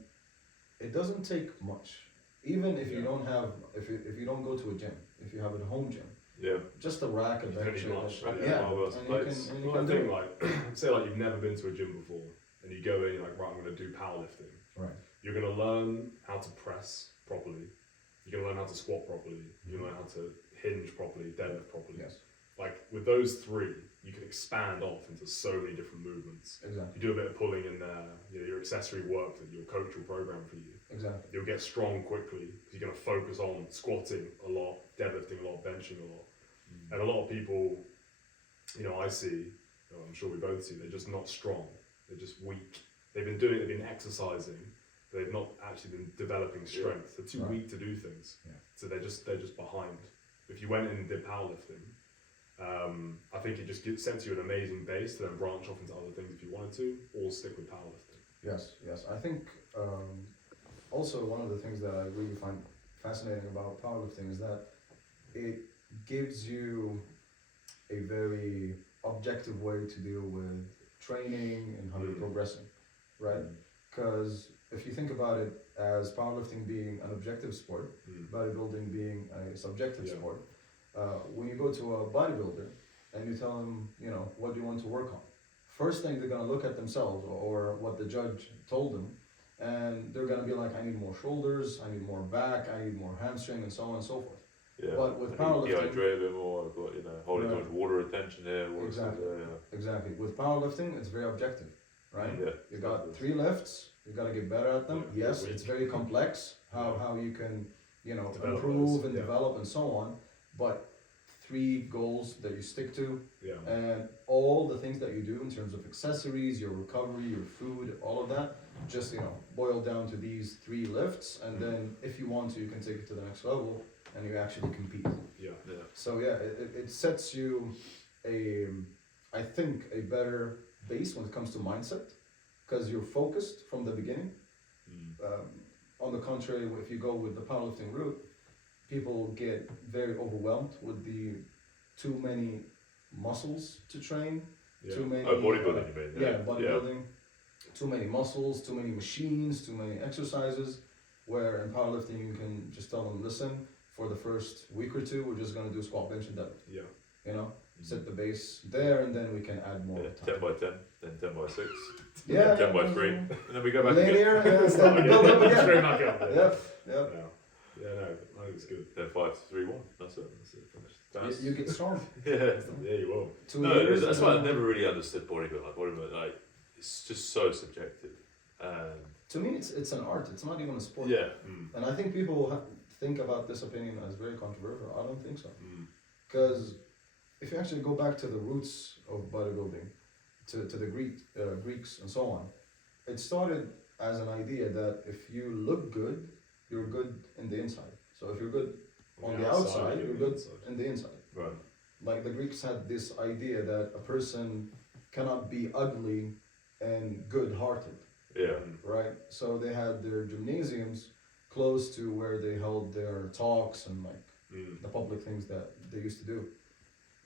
it doesn't take much, even if you don't have, if you don't go to a gym, if you have a home gym. Yeah. Just a rack, a bench, and you Well, can I think do it. like, say like you've never been to a gym before, and you go in, you're like, right, I'm going to do powerlifting. Right. You're going to learn how to press properly. You're going to learn how to squat properly. You're going to learn how to hinge properly, deadlift properly. Yes. Like with those three, you can expand off into so many different movements. Exactly. You do a bit of pulling in there, your accessory work that your coach will program for you. Exactly. You'll get strong quickly because you're going to focus on squatting a lot, deadlifting a lot, benching a lot. And a lot of people, I see, I'm sure we both see, they're just not strong. They're just weak. They've been exercising, but they've not actually been developing strength. They're too weak to do things. Yeah. So they're just behind. If you went in and did powerlifting, I think it just sets you an amazing base to then branch off into other things if you wanted to, or stick with powerlifting. Yes. I think also one of the things that I really find fascinating about powerlifting is that it gives you a very objective way to deal with training and how you're progressing, right? Because if you think about it as powerlifting being an objective sport, bodybuilding being a subjective sport, when you go to a bodybuilder and you tell them, you know, what do you want to work on? First thing they're gonna look at themselves or what the judge told them, and they're gonna be like, I need more shoulders, I need more back, I need more hamstring, and so on and so forth. Yeah. But with I need powerlifting, to dehydrate a bit more. I've got, you know, holding Right. too much water retention here. Exactly. Yeah. Exactly. With powerlifting, it's very objective, right? Yeah. You got 3 lifts. You gotta get better at them. Yeah, Yes, week. it's very complex how Yeah. how you can, you know, Develop improve those, and yeah. develop and so on. But 3 goals that you stick to, Yeah. and all the things that you do in terms of accessories, your recovery, your food, all of that, just, you know, boil down to these 3 lifts, and then if you want to, you can take it to the next level and you actually compete. Yeah. Yeah. So yeah, it sets you I think a better base when it comes to mindset, because you're focused from the beginning. On the contrary, if you go with the powerlifting route, people get very overwhelmed with the too many muscles to train, Yeah. too many. Oh, bodybuilding, you mean? Yeah, bodybuilding. Too many muscles, too many machines, too many exercises. Where in powerlifting, you can just tell them, listen, for the first week or 2, we're just gonna do squat, bench, and deadlift. Yeah. You know, set the base there, and then we can add more. Yeah, time. 10 by 10, then 10 by 6, Yeah, 10 by yeah, 3, yeah. and then we go back again. Linear, and start to build up again. Straight back up. Yeah. Yep, yep. Yeah. Yeah, no, I think it's good. Then 5, 3, 1. That's it. Finished. That's, You get strong. yeah. Yeah, you will. 2 No, years. that's and why I then- never really understood bodybuilding. Like, it's just so subjective. And To me, it's an art. It's not even a sport. yeah, And I think people think about this opinion as very controversial. I don't think so. Mm. Because if you actually go back to the roots of bodybuilding, to the Greeks and so on, it started as an idea that if you look good, you're good in the inside. So if you're good on the outside, you're good in the inside. right. Like the Greeks had this idea that a person cannot be ugly and good-hearted, Yeah, right? So they had their gymnasiums close to where they held their talks and like the public things that they used to do.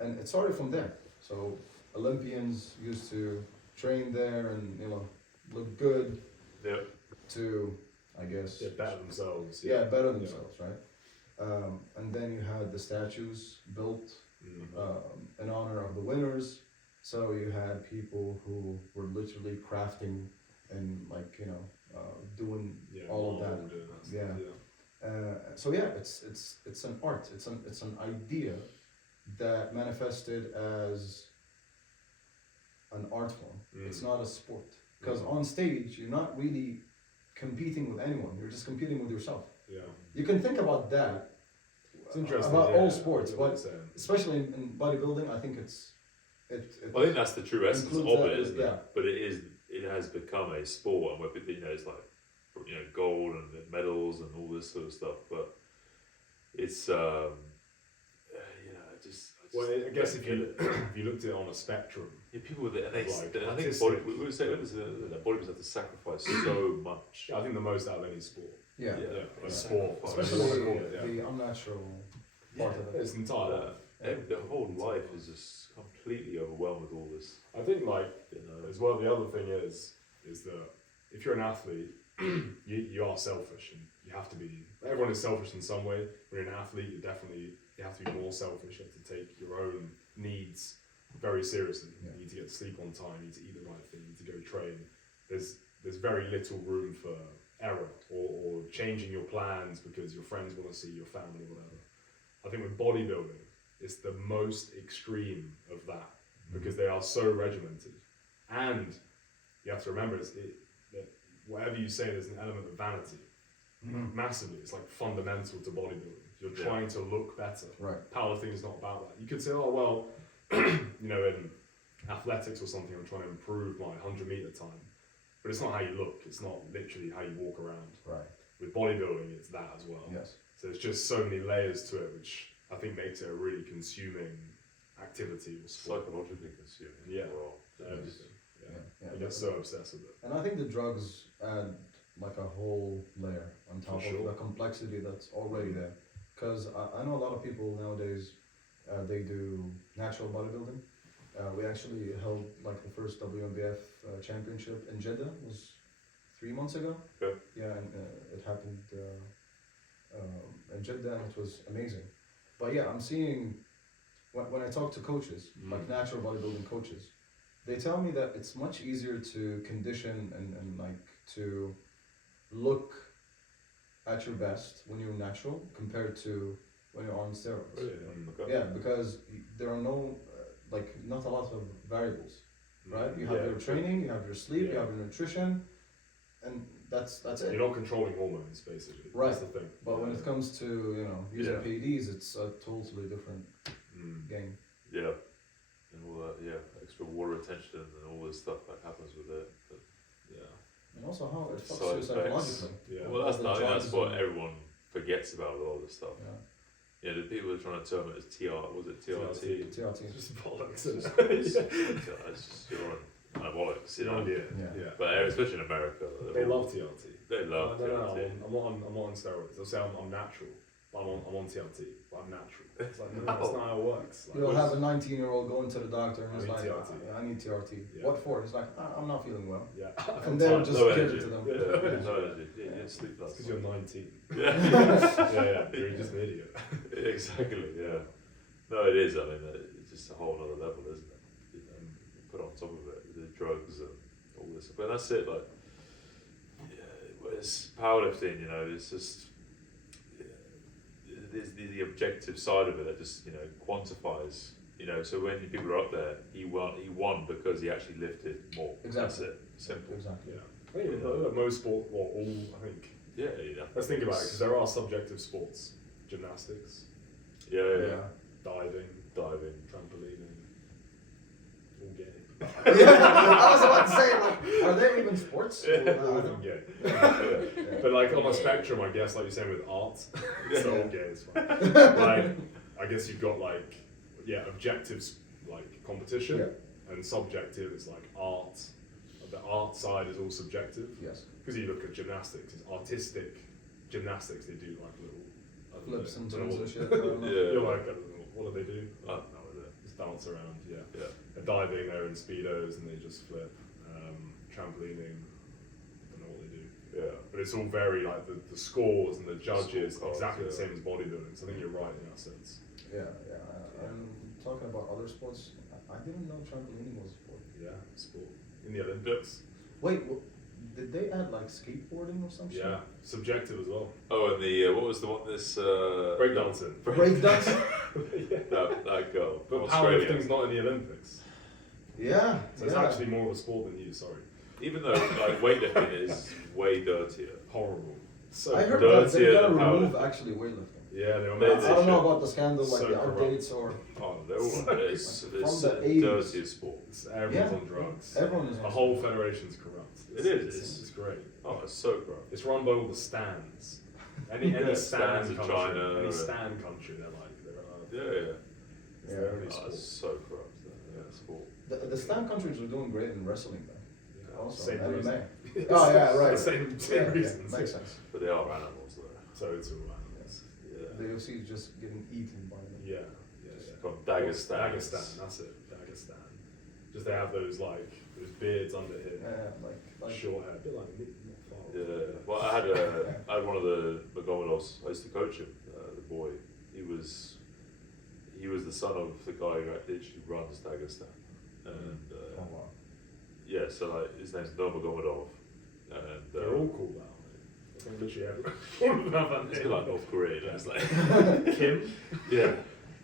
And it started from there. So Olympians used to train there and, you know, look good yeah, to, I guess, Yeah, better themselves. better themselves, right? And then you had the statues built in honor of the winners. So you had people who were literally crafting and like, you know, doing all of that. So yeah, it's an art. It's an idea that manifested as an art form. It's not a sport. Because on stage, you're not really competing with anyone. You're just competing with yourself. Yeah. You can think about that It's interesting. about yeah, all sports, I get what but you're saying. especially in bodybuilding, I think it I think that's the true essence of includes that, it, isn't yeah. it? But it has become a sport, and where people, you know, it's like, you know, gold and medals and all this sort of stuff. But it's, Well, I guess if you looked at it on a spectrum, yeah, people with it, and they, Like, I think artistic. we would say that bodybuilders have to sacrifice so much. I think the most out of any sport. Yeah. A sport, Especially whatever you wanna call it, the unnatural Yeah, part of it. It's entirely. the whole life is just completely overwhelmed with all this. I think like You know, as well. The other thing is that if you're an athlete, you are selfish, and you have to be. Everyone is selfish in some way. When you're an athlete, you have to be more selfish. You have to take your own needs very seriously. Yeah. You need to get to sleep on time. You need to eat the right thing. You need to go train. There's very little room for error or changing your plans because your friends want to see your family, whatever. I think with bodybuilding, it's the most extreme of that because they are so regimented, and you have to remember that whatever you say, there's an element of vanity, massively. It's like fundamental to bodybuilding. You're trying to look better. Right. Powerlifting is not about that. You could say, oh well, you know, in athletics or something, I'm trying to improve my 100-meter time, but it's not how you look. It's not literally how you walk around. Right. With bodybuilding, it's that as well. Yes. So there's just so many layers to it, which I think makes it a really consuming activity or sport. psychologically consuming. Yeah. as well. Everything. Yeah. Yeah. You get so obsessed with it. And I think the drugs add like a whole layer on top For of sure. the complexity that's already there. Because I know a lot of people nowadays, they do natural bodybuilding. We actually held like the first WMBF championship in Jeddah. It was 3 months ago. Okay. Yeah, and it happened in Jeddah, and it was amazing. But yeah, I'm seeing when I talk to coaches, like natural bodybuilding coaches, they tell me that it's much easier to condition and like to look at your best when you're natural compared to when you're on steroids. Okay. Yeah, because there are no like not a lot of variables, right? You have your training, you have your sleep, you have your nutrition, and that's it. You're not controlling hormones, basically. Right. That's the thing. But when it comes to using PEDs, it's a totally different game. Yeah, and all that. Yeah, extra water retention and all this stuff that happens with it. But, yeah. And also how it affects Side you effects. psychologically. Yeah. Well, that's the not. That's drugs what and- everyone forgets about with all this stuff. Yeah. Yeah, the people are trying to term it as TR. Was it TRT? TRT. It's just bollocks. It's just you're on anabolics, you know. Yeah. But especially in America, They love TRT. They love No, TRT. I'm not on steroids. They'll say I'm natural, but I'm on TRT, but I'm natural. It's like, no, that's not how it works. Like, You'll have a 19-year-old going to the doctor and I he's need like, TRT. I need TRT. Yeah. What for? He's like, I'm not feeling well. yeah. And then just No give energy. it to them. Yeah, no energy. Yeah, you sleep last Because you're 19. Yeah. yeah. You're just an idiot. Exactly, yeah. No, it is. I mean, it's just a whole other level, isn't it? You know, put on top of it, the drugs and all this. But that's it, like, yeah, it's powerlifting, you know, it's just, there's the objective side of it that just, quantifies, so when people are up there, he won because he actually lifted more. Exactly. That's it. Simple. Exactly. Yeah. I think most sport, well, all, I think. Yeah, Let's think about it, because there are subjective sports. Gymnastics, Yeah. diving, trampolining, all gay. I was about to say, like, are they even sports? All of them gay. But like on a spectrum, I guess, like you're saying with art, it's all gay as well. Like, I guess you've got like, objectives like competition, and subjective is like art. The art side is all subjective. Yes. Because you look at gymnastics, it's artistic gymnastics. They do like little Flips and I don't know turns what- and shit. I don't know. You're like, I don't know, what do they do? Oh, Just dance around. Yeah. yeah. They're diving, they're in speedos, and they just flip. Trampolining, I don't know what they do. Yeah. But it's all very like the scores and the judges Scorecards, exactly the yeah. same as bodybuilding. So I think you're right in that sense. Yeah. And talking about other sports, I didn't know trampolining was a sport. Yeah, sport in the Olympics. Wait, did they add like skateboarding or something? Yeah, subjective as well. Oh, and the what was the one? This Breakdancing. Breakdancing? Yeah. that girl. But from Australia. powerlifting's not in the Olympics. Yeah. So it's actually more of a sport than you. Sorry. Even though like weightlifting is way dirtier. Horrible. So I heard that they're dirtier gonna than remove powerlifting. actually weightlifting. Yeah, they were They- I mad. don't know should. about the scandal, like So the corrupt. updates or Oh, they're all it's From the the 80s. dirtiest sport. Everyone's on drugs. Everyone is. The whole federation's corrupt. It is. It's great. Oh, it's so corrupt. It's run by all the stands. Any Yeah, stand stands in country, China, any or- stand country, they're Yeah. it's their only Oh, sport. it's so corrupt. That sport. The stand countries are doing great in wrestling, though. Yeah. Also, Same MMA. reason. Oh yeah, right. Same Yeah, reasons. makes sense. But they are animals, though. So it's all animals. The Yeah. UFC is just getting eaten by them. Yeah. From Dagestan. Dagestan, that's it. Dagestan. Just they have those beards under here, Like short hair, a bit like me. Not far off. Yeah. Well, I had one of the Magomedovs. I used to coach him. The boy. He was the son of the guy who actually runs Dagestan. And oh wow. yeah, so like his name's Nurmagomedov. And They're all called that. I think literally everyone have that it's name. like North Korea. It's like Kim. yeah.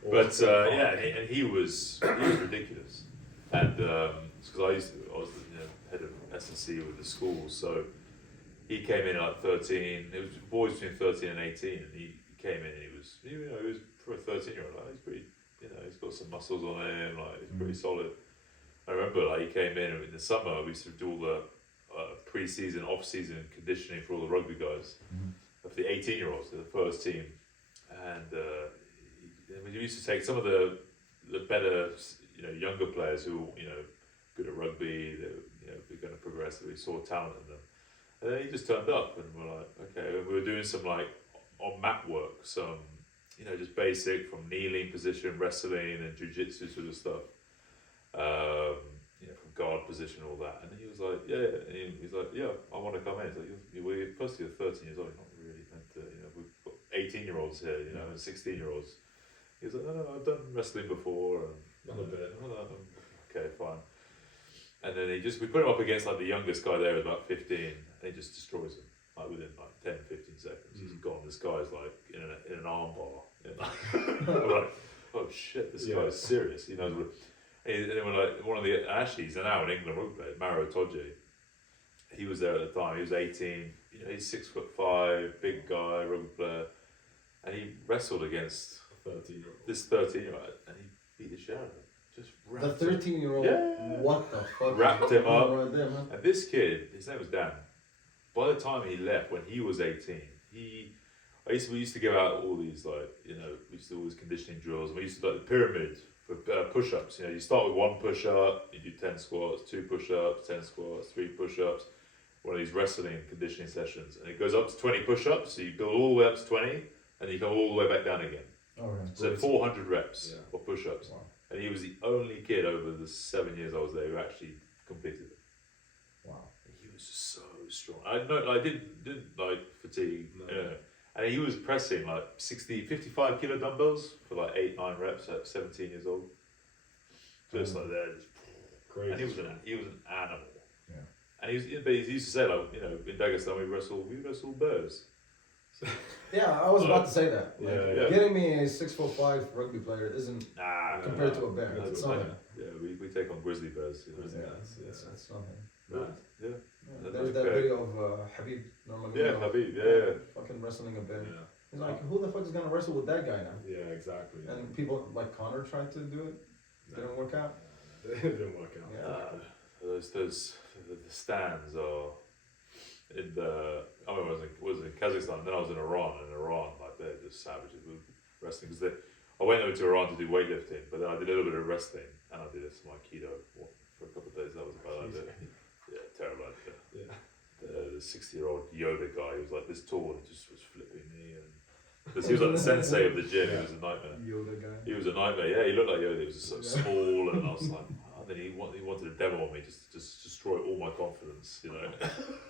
But yeah, and he was ridiculous, and because I was the head of S&C with the school, so he came in at like 13. It was boys between 13 and 18, and he came in and he was for a 13-year-old, like, he's pretty, he's got some muscles on him, like he's pretty solid. I remember like he came in and in the summer we used to do all the pre-season, off-season conditioning for all the rugby guys, for the 18-year-olds, the first team, and. We used to take some of the better, younger players who, good at rugby, they're going to progress. We saw talent in them, and then he just turned up, and we're like, okay. We were doing some like on mat work, some, just basic from kneeling position, wrestling, and jiu-jitsu sort of stuff. From guard position, all that. And then he was like, yeah. And he's like, yeah, I want to come in. He's like, first you're 13 years old. You're not really meant to. We've got 18-year-olds here, and 16-year-olds. He was like, no, I've done wrestling before. And, A bit. Okay, fine. And then we put him up against like the youngest guy there, about 15, and he just destroys him. Like within like 10, 15 seconds, he's gone. This guy's like in an arm bar. We're like, oh shit, this guy's serious. He knows what. And then when like one of the he's now an England rugby player, Maro Todje. He was there at the time. He was 18. He's 6'5", big guy, rugby player, and he wrestled against 13-year-old. this 13-year-old, and he beat the shit out of him. Just wrapped The 13-year-old. Yeah. What the fuck? Wrapped him up. Right there, man. And this kid, his name was Dan. By the time he left, when he was 18, we used to give out all these we used to do all these conditioning drills, and we used to do like the pyramid for push-ups. You start with 1 push-up, you do 10 squats, 2 push-ups, 10 squats, 3 push-ups. One of these wrestling conditioning sessions, and it goes up to 20 push-ups. So you build all the way up to 20, and then you come all the way back down again. Okay. So 400 reps of push-ups. Wow. And he was the only kid over the 7 years I was there who actually completed it. Wow. He was just so strong. I didn't like fatigue. No. And he was pressing like 55 kilo dumbbells for like 8-9 reps at 17 years old. Just like that. Crazy. And he was an animal. Yeah. And he used to say like, in Dagestan we wrestle bears. So, Yeah, I was about to say that. Like, Yeah. Getting me a 6'5" rugby player isn't compared to a bear. No, It's to a nothing. bear. Yeah, we take on grizzly bears. Grizzly Yeah, bears, it's nothing. But, yeah. Yeah, there's that video of Habib normally. Yeah, Habib, yeah. Fucking wrestling a bear. Yeah. He's like, who the fuck is gonna wrestle with that guy now? Yeah, exactly. And people like Connor tried to do it, didn't work out. It didn't work out. Yeah. The stands are in the. I remember I was in Kazakhstan, and then I was in Iran. And Iran, like they're just savages with wrestling. Because I went over to Iran to do weightlifting, but then I did a little bit of wrestling, and I did some keto for a couple of days. That was a bad idea. Yeah, terrible idea. Yeah. The 60-year-old yoga guy who was like this tall and just was flipping me, and because he was like the sensei of the gym. He was a nightmare. Yoda guy. He was a nightmare. Yeah, he looked like Yoda. He was just so small, and I was like, then he wanted to demo on me, just destroy all my confidence.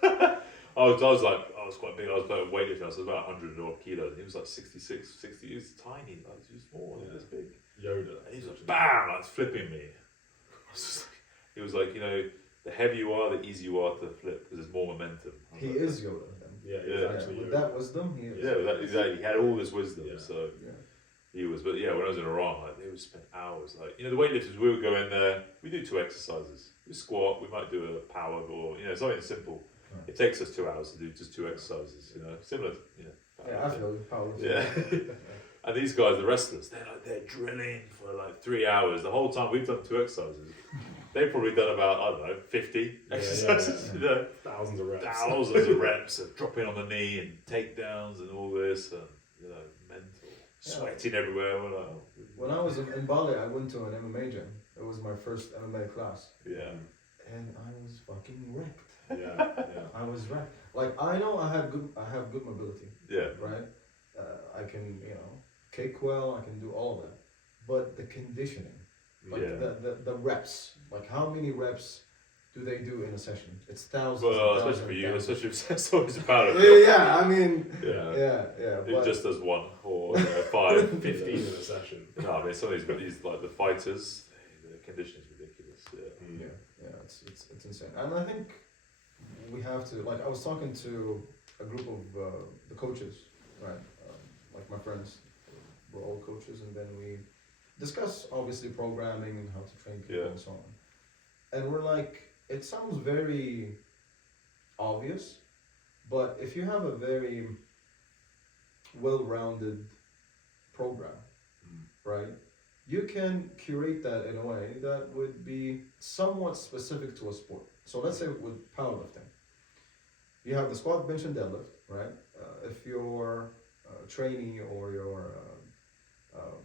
I was quite big. I was about weightlifting. I was about 100 odd kilos. And he was like 66, 60. He was tiny, like he was small, he was this big. Yoda. And he was like, bam, like flipping me. He was like, the heavier you are, the easier you are to flip because there's more momentum. He is Yoda then. Yeah, he's Yeah. actually With Yoda. that wisdom, he is. Yeah, exactly. He had all this wisdom, Yeah. so Yeah. he was. But yeah, when I was in Iran, like they would spend hours. Like the weightlifters, we would go in there. We do 2 exercises. We squat. We might do a power or something simple. Right. It takes us 2 hours to do just 2 exercises. Similar. To, Yeah, I feel you. Power. Yeah. And these guys, the wrestlers, they're drilling for like 3 hours. The whole time we've done 2 exercises. They've probably done about, I don't know, 50 exercises. Yeah. Thousands of reps. Thousands of reps of dropping on the knee and takedowns and all this, and mental, sweating everywhere. We're like, When I was in Bali, I went to an MMA gym. It was my first MMA class, yeah, and I was fucking wrecked. Yeah. I was wrecked. Like I know I have good mobility, yeah, right? I can kick well. I can do all of that, but the conditioning, like yeah. the reps, like how many reps do they do in a session? It's thousands. Well, and especially thousands for and you, thousands. especially if it's always about it. Yeah, I mean, Yeah. yeah. It But just does 1 or 5, 15 15. in a session. No, I mean, some of these like the fighters, the conditioning is ridiculous. Yeah. yeah, it's insane. And I think we have to, like I was talking to a group of the coaches, right? Like my friends, we're all coaches, and then we discuss obviously programming and how to train people Yeah. and so on. And we're like, it sounds very obvious, but if you have a very well-rounded program, right? You can curate that in a way that would be somewhat specific to a sport. So let's say with powerlifting, you have the squat, bench, and deadlift, right? If your trainee or your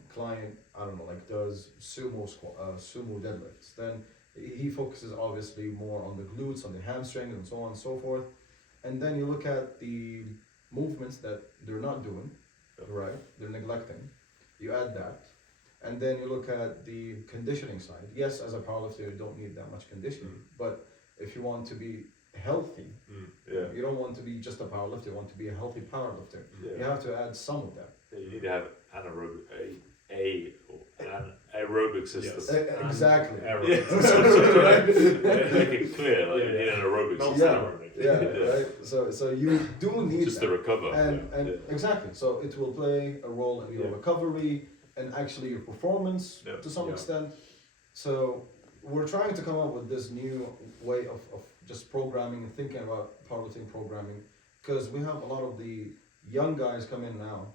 client, I don't know, like does sumo deadlifts, then he focuses obviously more on the glutes, on the hamstrings, and so on and so forth. And then you look at the movements that they're not doing, right? They're neglecting. You add that. And then you look at the conditioning side. Yes, as a powerlifter, you don't need that much conditioning, but if you want to be healthy, Yeah. you don't want to be just a powerlifter. You want to be a healthy powerlifter. Yeah. You have to add some of that. Yeah, you need to have an aerobic system. Yes. Exactly. Make it clear, like you need an aerobic Not system. anaerobic. Yeah, right. So you do need Just that. to recover. And exactly. So it will play a role in your Yeah. recovery and actually your performance Yeah. to some Yeah. extent. So we're trying to come up with this new way of just programming and thinking about powerlifting programming, because we have a lot of the young guys come in now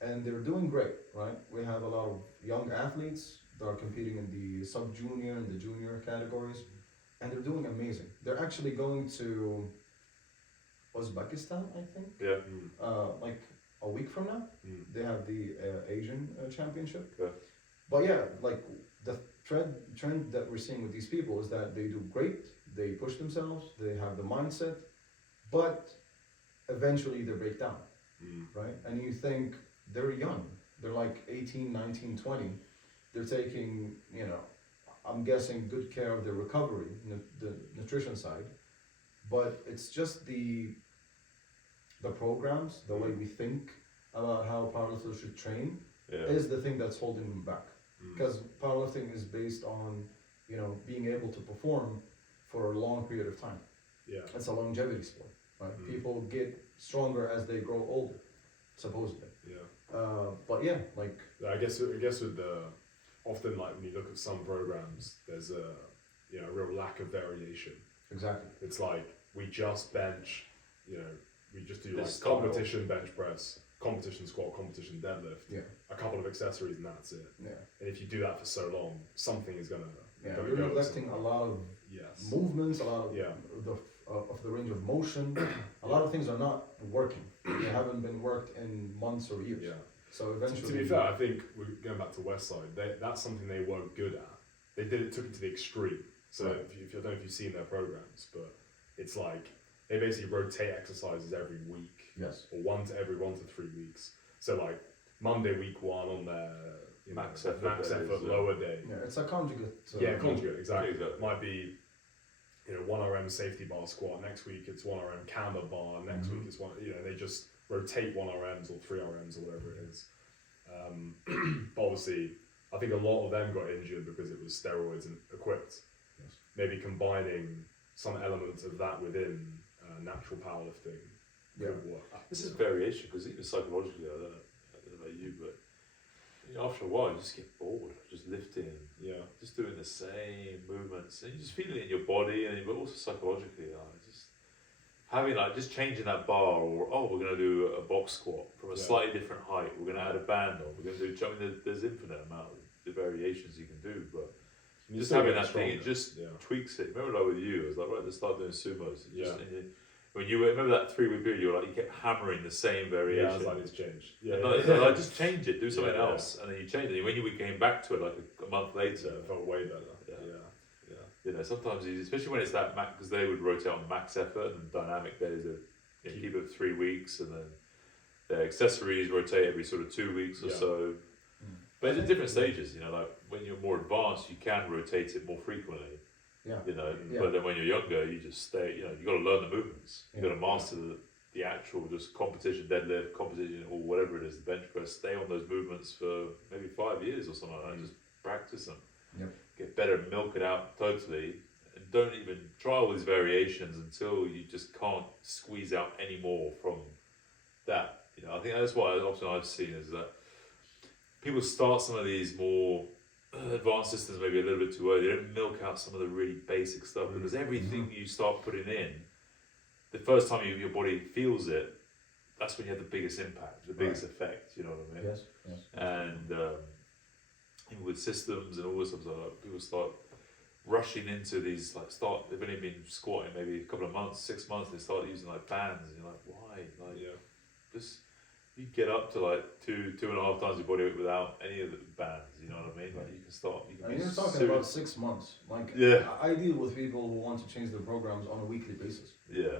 and they're doing great, right? We have a lot of young athletes that are competing in the sub-junior and the junior categories, and they're doing amazing. They're actually going to Uzbekistan, I think, Yeah. like a week from now. They have the Asian championship. Okay. But yeah, like the trend that we're seeing with these people is that they do great, they push themselves, they have the mindset, but eventually they break down, right? And you think they're young, they're like 18, 19, 20. They're taking, I'm guessing good care of their recovery, the nutrition side, but it's just the programs, the way we think about how powerlifters should train is the thing that's holding them back. Because powerlifting is based on, being able to perform for a long period of time. Yeah. It's a longevity sport, right? People get stronger as they grow older, supposedly. Yeah. But yeah, like I guess with the often, like when you look at some programs, there's a real lack of variation. exactly. It's like we just bench, we just do This like style. competition bench press, competition squat, competition deadlift, Yeah, a couple of accessories, and that's it. yeah, And if you do that for so long, something is gonna yeah. gonna You're go neglecting a somewhere. lot of Yes. movements, a lot of Yeah. the range of motion. A lot of things are not working. They haven't been worked in months or years. Yeah. So eventually, To be fair, I think we're going back to Westside. That's something they were good at. They took it to the extreme. So Right. if you don't know if you've seen their programs, but it's like they basically rotate exercises every week, yes, or every 1 to 3 weeks. So like Monday week 1 on their Max effort max days, effort yeah. lower day. yeah, it's a conjugate. Yeah, conjugate, exactly. Exactly. Might be 1RM safety bar squat. Next week it's 1RM camber bar. Next week it's one. They just rotate 1RMs or 3RMs or whatever it is. But obviously, I think a lot of them got injured because it was steroids and equipped. Yes. Maybe combining some elements of that within natural powerlifting Yeah. could work. This is variation because even psychologically, I don't know about you, but after a while you just get bored just lifting, Yeah. just doing the same movements, and you just feel it in your body, but also psychologically, just having just changing that bar, or we're gonna do a box squat from a Yeah. slightly different height. We're gonna add a band on. We're gonna do. I mean, there's infinite amount of the variations you can do, but You just still having get that thing, it stronger. just Yeah. tweaks it. Remember, like with you, it was like right, let's start doing sumos. Yeah. When you remember that 3-week period, you kept hammering the same Yeah, variation. I was like, it's changed. Yeah, And yeah. like, just change it, do something Yeah, yeah. else, and then you change it. And when you came back to it like a month later, It felt way better. Yeah. Sometimes especially when it's that max, because they would rotate on max effort and dynamic days. They keep it 3 weeks, and then their accessories rotate every sort of 2 weeks or Yeah. so. But it's at different stages, like when you're more advanced, you can rotate it more frequently. Yeah. But then when you're younger, you just stay. You got to learn the movements. You got to master the actual just competition deadlift, competition or whatever it is, the bench press. Stay on those movements for maybe 5 years or something like that. Just practice them. Yep. Get better, milk it out totally, and don't even try all these variations until you just can't squeeze out any more from that. I think that's what often I've seen is that people start some of these more advanced systems maybe a little bit too early. They don't milk out some of the really basic stuff because everything you start putting in, the first time your body feels it, that's when you have the biggest impact, the biggest effect. You know what I mean? Yes. Yes. And even with systems and all this stuff, people start rushing into these they've only been squatting maybe a couple of months, 6 months. They start using bands, and you're like, why? Just you get up to 2.5 times your body weight without any of the bands. You know what I mean? You can start. You can And be you're talking serious. about 6 months. I deal with people who want to change their programs on a weekly basis. Yeah.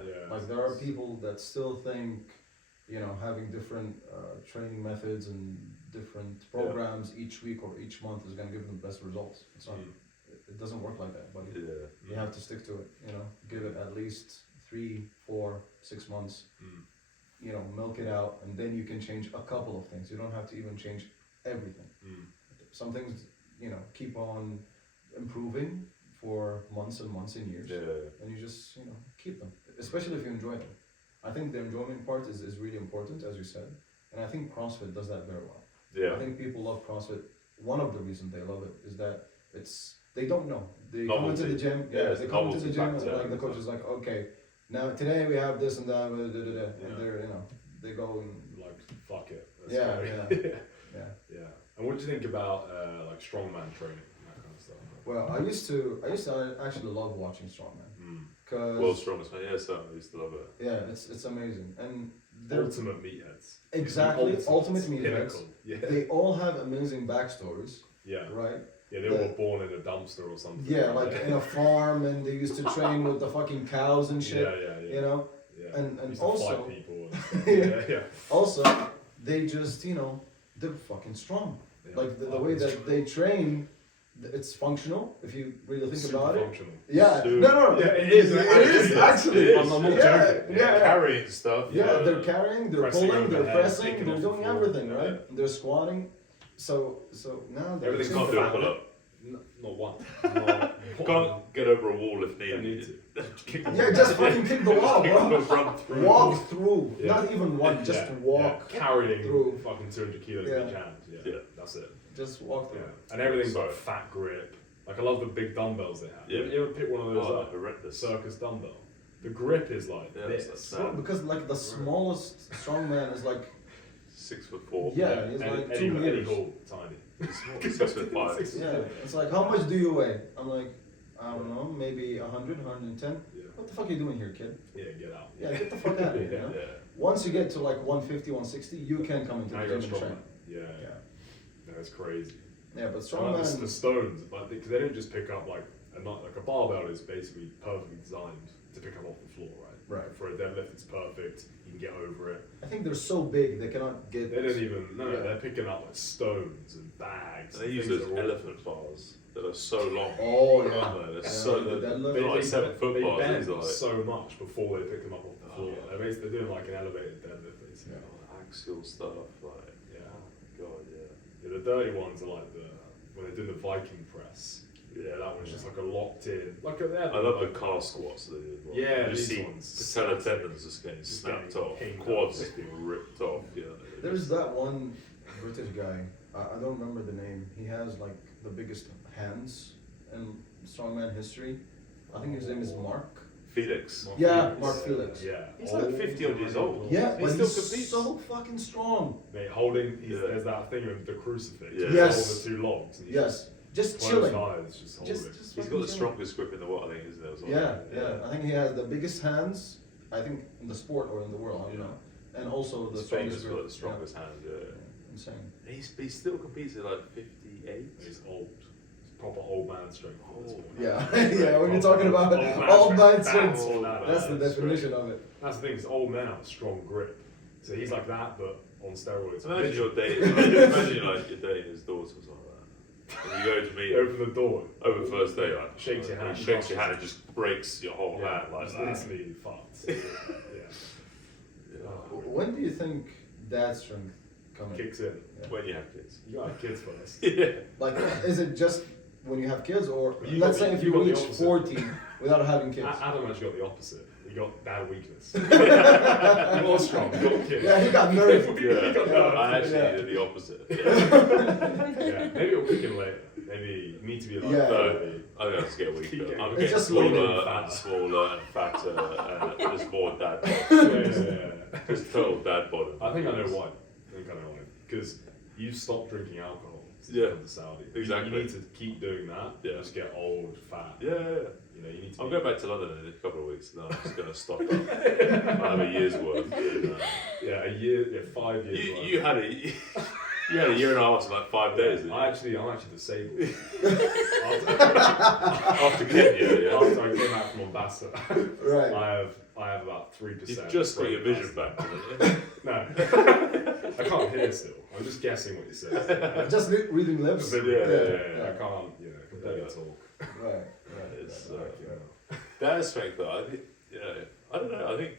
There are people that still think, having different training methods and different programs each week or each month is gonna give them the best results. It's not. It doesn't work like that, buddy. Yeah. You have to stick to it. You know, give it at least 3, 4, 6 months. You know, milk it out, and then you can change a couple of things. You don't have to even change everything. Some things, you know, keep on improving for months and months and years, and you just, you know, keep them, especially if you enjoy them. I think the enjoyment part is really important, as you said, and I think CrossFit does that very well. Yeah. I think people love CrossFit. One of the reasons they love it is that they don't know. They come Novelty. into the gym, Yeah, it's they the come into the novelty gym, and factor. like the coach is like, okay, now today we have this and that, and they're, you know, they go and Like, fuck it. Let's Yeah, go. yeah. yeah. Yeah. And what do you think about like strongman training and that kind of stuff? Well, I used to actually love watching strongman because World's strongest man. Yeah, so I used to love it. yeah, it's amazing, and they're Ultimate meatheads. exactly ultimate meatheads. Pinnacle. Yeah. They all have amazing backstories, Yeah. right? Yeah, they all were born in a dumpster or something. Yeah, like in a farm, and they used to train with the fucking cows and shit. Yeah. You know, Yeah. and Used to also fight people. And yeah. also they just, you know, they're fucking strong. Yeah. Like the way that they train, it's functional if you really think Super about it. functional. Yeah, Super. no, Yeah, it is. It is actually. It is. I'm not Yeah, joking. yeah. Carrying stuff. Yeah, they're carrying, they're Pressing pulling, they're overhead, pressing, taking they're off the doing floor. everything, Yeah. right? They're squatting. So now they're Everything Can't do a pull up. Not one. Not Can't get over a wall if You needed. need to. Kick the yeah, wall. just fucking kick the wall, bro. Run through. Walk through, Yeah. not even one, just Yeah, walk yeah. Carrying through. fucking 200 kilos Yeah. in each hand. Yeah. Yeah. That's it. Just walk Yeah. through. And everything's Sorry. like fat grip. Like I love the big dumbbells they have. Yeah. You ever pick one of those Oh, up? horrendous. Circus dumbbell. The grip is like Yeah, this. that's Bro, because like the smallest strongman is like 6'4". Yeah, he's Eddie, like 2 Eddie meters. Hall, tiny. 6'5". Yeah, it's like, how much do you weigh? I'm like, I don't know, maybe 100, 110. Yeah. What the fuck are you doing here, kid? Yeah, get out. Yeah, get the fuck out of here, you know? Yeah. Once you get to like 150, 160, you can come into Now the you're gym and strong. train. Yeah. Yeah. No, it's crazy. Yeah, but I like strongman, the stones, but because they don't just pick up like a barbell is basically perfectly designed to pick up off the floor, right? Right. For a deadlift, it's perfect. You can get over it. I think they're so big, they cannot get... They don't even. No, Yeah. they're picking up like stones and bags. They and use things those that are all- elephant bars that are so long. Oh, yeah. Aren't they? They're Yeah, so the they're, deadlift. they're like 7 foot they bars. bend These are like so much before they pick them up off the floor. Oh. They're doing like an elevated deadlift, basically. axial stuff. Like Yeah. God, Yeah, the dirty ones are like when they're doing the Viking press. Yeah, that one's just like a locked in. I love the car squats. They do as well. Yeah, you just these see ones. patella tendons just getting Just snapped getting off, pinged quads up. just being ripped off. You know, There's that one British guy, I don't remember the name. He has like the biggest hands in strongman history. I think his name is Mark. Felix. Yeah, Mark Felix. Yeah. He's like 50 odd years old. Yeah, He but still he's competes. so fucking strong. Mate, holding, Yeah. there's that thing with the crucifix. Yeah. He's Yes. holding the two logs. And he's Yes, just just chilling. closed eyes, just holding. Just He's fucking got the chilling. strongest grip in the world, I think, isn't it? Or something? Yeah. I think he has the biggest hands, I think, in the sport or in the world, I don't know. And also the He's famous strongest for grip. the strongest hands. Yeah. Yeah. Insane. He still competes at like 58. He's old. He's proper old man strength. for this Oh. one. Yeah, That's yeah, when you're proper talking about old man strength, Old that's the man definition of it. That's the thing, is old men have a strong grip. So he's like that, but on steroids. Imagine you're dating. Imagine like you're dating his daughter or something like that. And you go to meet him Open the door. over first day, like Shakes your hand. He shakes your hand and just breaks your whole hand like just that. instantly fucked. Yeah. Yeah. When do you think dad strength comes in? Kicks in. Yeah. When you have kids. You gotta have kids first. Yeah. Like, is it just when you have kids, or You let's got- say if you you got the reach opposite. 40 without having kids? Adam actually got the opposite. He got dad weakness. He was strong, he got kids. Yeah, he got nerfed. He got nerfed. I actually Yeah. did the opposite. Yeah, maybe it'll weaken later. Maybe you need to be like Yeah. 30. I'm going to get weaker. Keep getting I'm weaker. getting just smaller slowly. and smaller and fatter and just more dad bod. Yeah. Just total dad bod. I think I know why. Because you stopped drinking alcohol since Yeah. you come to Saudi. Exactly. You need to keep doing that. Yeah. Just get old, fat. Yeah. You know, you need to. I'm be- going back to London in a couple of weeks. And I'm just going to stock up. I have a year's worth. Yeah, a year. Yeah, 5 years. You, worth. you had a you had a year and a half in like 5 days. Didn't you? I'm actually disabled. After Kenya, yeah. After I came out from Mombasa, Right. I have about 3%. You've just got your vision back. haven't you? No, I can't can't hear still. I'm just guessing what you said. Just reading lips. Yeah, Yeah. I can't, you know, I can barely talk. Right. It's, Yeah. that aspect though, I think, you know, I don't know, I think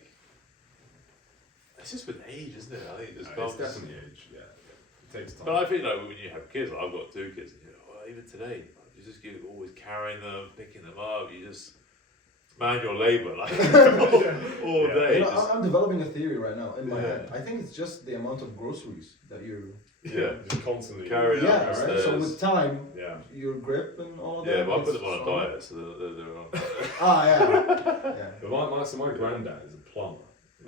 it's just with age, isn't it? I think it just comes. It's definitely age, yeah. It takes time. But I feel like when you have kids, like I've got 2 kids, and you know, well, even today, like, you just you're always carrying them, picking them up, you just manual labour, like all day. You know, just, I'm developing a theory right now in my Yeah. head. I think it's just the amount of groceries that you. Yeah. Just constantly. Carry it Yeah, up right. So upstairs. with time, Yeah. your grip and all of yeah, that. but I put gets them on a stronger. diet, so they're on. Yeah. But my granddad is a plumber.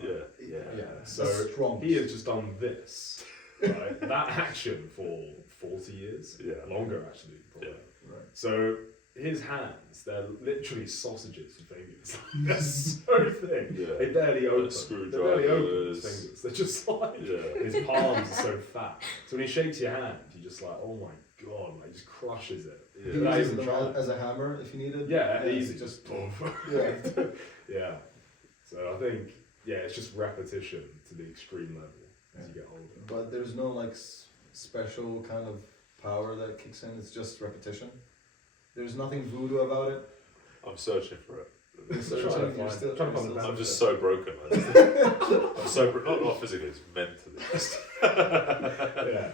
Yeah. Yeah. So That's strong. he has just done this, right? That action for 40 years. Yeah. Longer actually, probably. Yeah. Right. So his hands, they're literally sausages and fingers. They're so thin. Yeah. They barely open. They barely open his Screwdrivers. fingers. They're just like, Yeah. his palms are so fat. So when he shakes your hand, you're just like, oh my god, like, he just crushes it. He Yeah. That uses even them try. as a hammer if you need it. Yeah, it's easy. Just yeah. yeah. Yeah. So I think, yeah, it's just repetition to the extreme level as you get older. But there's no like special kind of power that kicks in. It's just repetition. There's nothing voodoo about it. I'm searching for it. You're Trying searching, to you're find- still- trying to you're find the still I'm just searching. so broken. I'm so not physically, it's mentally. Yeah.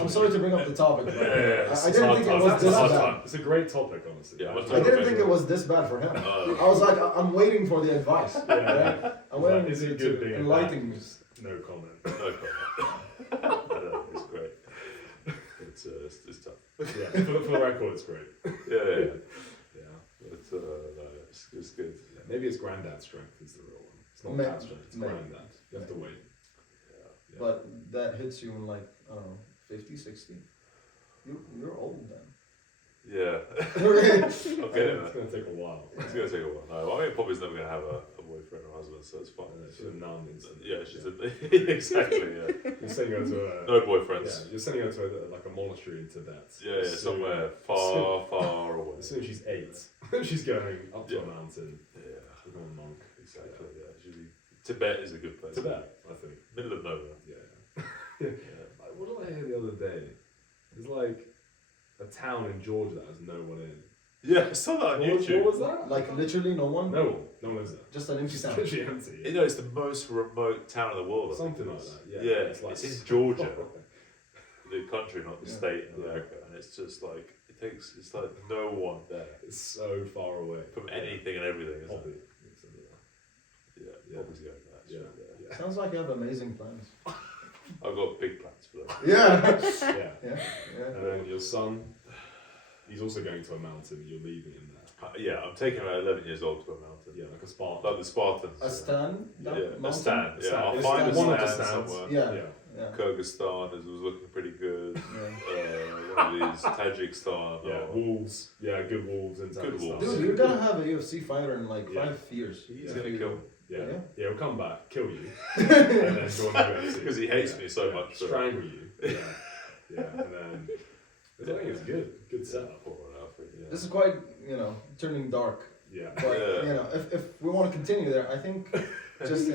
I'm sorry to bring up the topic. But Yeah, I it's didn't hard think it time. was It's this hard bad. time. It's a great topic, honestly. Yeah, I didn't think it was this bad for him. I was like, I'm waiting for the advice. Yeah. I'm waiting Is it to good being enlighten me. No comment. No comment. I know, it's great. It's tough. Yeah, for the record, it's great. Yeah. Yeah. But no, it's good. Yeah, maybe it's granddad's strength is the real one. It's not May- dad's strength, it's maybe. granddad. You have to wait. Yeah. Yeah. But that hits you in like, I don't know, 50, 60. You're old then. Yeah. It's I'll get it. going to take a while. It's gonna take a while. No, I mean, Poppy's never gonna have a boyfriend or husband, so it's fine. She's a nun instantly. Yeah, she's exactly. Yeah. You're sending her to a... No boyfriends. Yeah, you're sending her to like a monastery in Tibet. Yeah, Soon- somewhere far away. As soon as she's 8, she's going up to a mountain, Yeah, becoming a monk. exactly. Yeah, should be. Tibet is a good place. Tibet, I think. Middle of nowhere. Yeah. Yeah. Like, what did I hear the other day? There's like a town in Georgia that has no one in. Yeah, I saw that on YouTube. What was that? Like literally no one? No one lives there. Just an empty It's town. literally empty. You know, it's the most remote town in the world. I think Something it like is. that. Yeah. Yeah, It's like it's in Georgia, proper. the country, not the Yeah. state in Yeah. America, and it's just like it's like no one there It's so far away from anything and everything. Isn't Poppy. it? Yeah, Yeah. Poppy's going there. Yeah. Yeah. Yeah. Sounds like you have amazing plans. I've got big plans for that. Yeah. Yeah. Yeah. And then your son, he's also going to a mountain. You're leaving him there. Yeah, I'm taking about 11 years old to a mountain. Yeah, like a Spartan. Like the Spartans. A stand? Yeah, That a mountain? stand. Yeah, Stand. I'll It's find a one of the stand stands. somewhere. Yeah. Yeah. Yeah. Kyrgyzstan was looking pretty good. Yeah. One of these, Tajikistan. Yeah, or- wolves. Yeah, good wolves in Good Tajikistan. wolves. Dude, you're gonna have a UFC fighter in like Yeah. 5 years. He's Yeah. gonna kill me Yeah. Yeah. Yeah, he'll come back, kill you, and then join the UFC. because he hates me so much. So. Strangle you. Yeah. Yeah. And then I think it's good. Good setup. Poor old Alfred, yeah. This is quite, turning dark. Yeah. But, Yeah. if we want to continue there, I think just,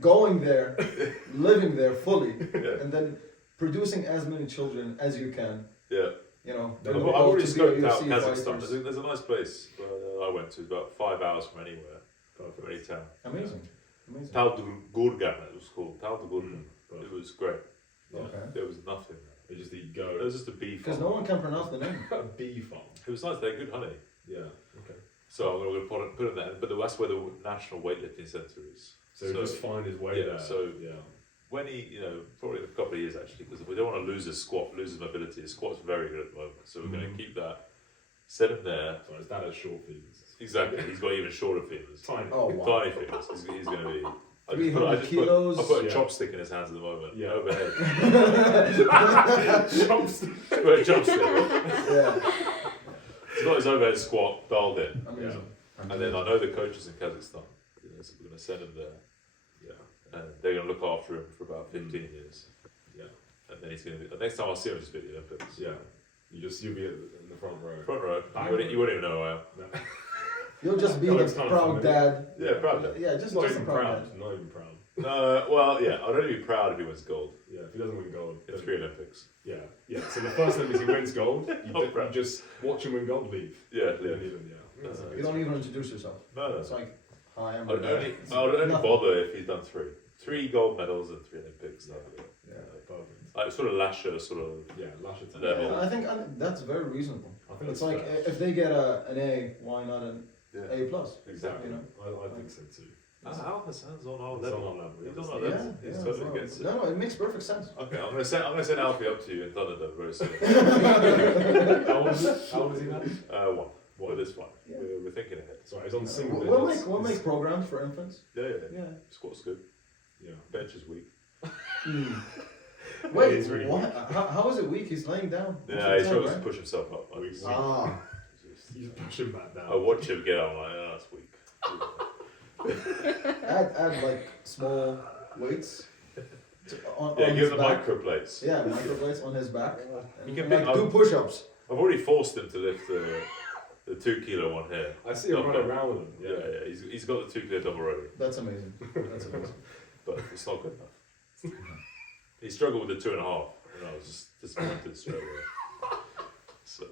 going there, living there fully, Yeah. and then producing as many children as you can, Yeah. their I've goal already to be a scoped out UFC Kazakhstan. fighters. There's a nice place where I went to, about 5 hours from anywhere, from Perfect. any town. Amazing. Amazing. Tal'durgan, it was called. Tal'durgan. Mm, It was great. Yeah. Okay. There was nothing there. They just eat It goat. was just a bee Because farm. no one can pronounce the name. A bee farm. It was nice. They had good honey. Yeah. Okay. So I'm going to put it there. But that's where the National Weightlifting Centre is. So, just find his way yeah, there. so- yeah. When he, probably in a couple of years actually, because we don't want to lose his squat, lose his mobility. His squat's very good at the moment. So we're going to keep that. Set him there. So his dad has short fingers. Exactly. He's got even shorter fingers. Tiny. Oh, wow. Tiny fingers. He's going to be. I 300 just kilos. I put a Yeah. chopstick in his hands at the moment. Yeah. Overhead. Chopstick. Put a chopstick. Yeah. He's got his overhead squat dialed in. Amazing. And then I know the coaches in Kazakhstan. So we're going to send him there. Yeah. And they're going to look after him for about 15 years. Yeah. And then he's going to be. The next time I see him, just be at the Olympics. Yeah. You'll be in the front row. Front row. You wouldn't even know who I am. No. You'll just be That the looks kind of proud familiar. dad. Yeah, proud dad. Yeah, just Not a even proud proud. dad. Not even proud. Well, yeah, I'd only be proud if he wins gold Yeah, if he doesn't win gold, in then- 3 Olympics. Yeah, yeah. So the first Olympics he wins gold, Oh, you crap. just watch him win gold, leave. Yeah, Don't leave. even, yeah. That's a You good don't even introduce yourself. No. It's like, hi, I'm. I'd only Nothing. bother if he's done 3. 3 gold medals in 3 Olympics. Yeah. That'd be it. Yeah. Perfect. Like sort of Lasher, sort of. Yeah, Lasher to Level. Yeah, I think that's very reasonable. I think It's like if they get an A, why not an Yeah. A plus? Exactly. You know? I think so too. Alhasan's on our It's level. on our level, He's yeah. on our Yeah, level. He's yeah, totally no, gets it. no, it makes perfect sense. Okay, I'm gonna send Alfie up to you in ThunderDome very soon. How old is it? How old is he now? 1. But it's fine. Yeah. We're thinking ahead. Sorry, he's on single We'll digits. make programs for infants. Yeah. Yeah. Squat's good. Yeah. Bench is weak. Wait, He's really what? How is it weak? He's laying down. Yeah, he That's struggles right? to push himself up. Like, Weak. Ah, You just push him back down. I watch him get up. I'm like, oh, that's weak. add like small weights. On Yeah, his give him the back. micro plates. Yeah, microplates on his back. You And can like pick do up- push-ups. I've already forced him to lift the 2 kilo one here. I see him Not running bad. around with him. Yeah. He's got the 2 kilo dumb already, That's amazing. That's amazing. but it's not good enough. He struggled with the 2.5, and I was just disappointed straight away. So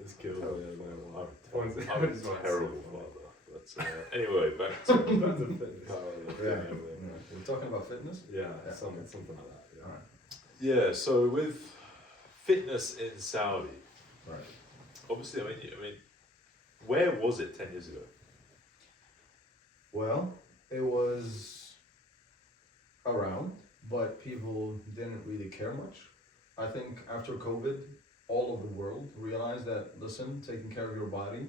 It's killed. I'm a terrible father. But anyway, back to fitness. Yeah. powerlifting. We're talking about fitness. Yeah, Yeah. something like that. Yeah. All right. Yeah, so with fitness in Saudi, Right. obviously, I mean, where was it 10 years ago? Well, it was around, but people didn't really care much. I think after COVID, all of the world realized that, listen, taking care of your body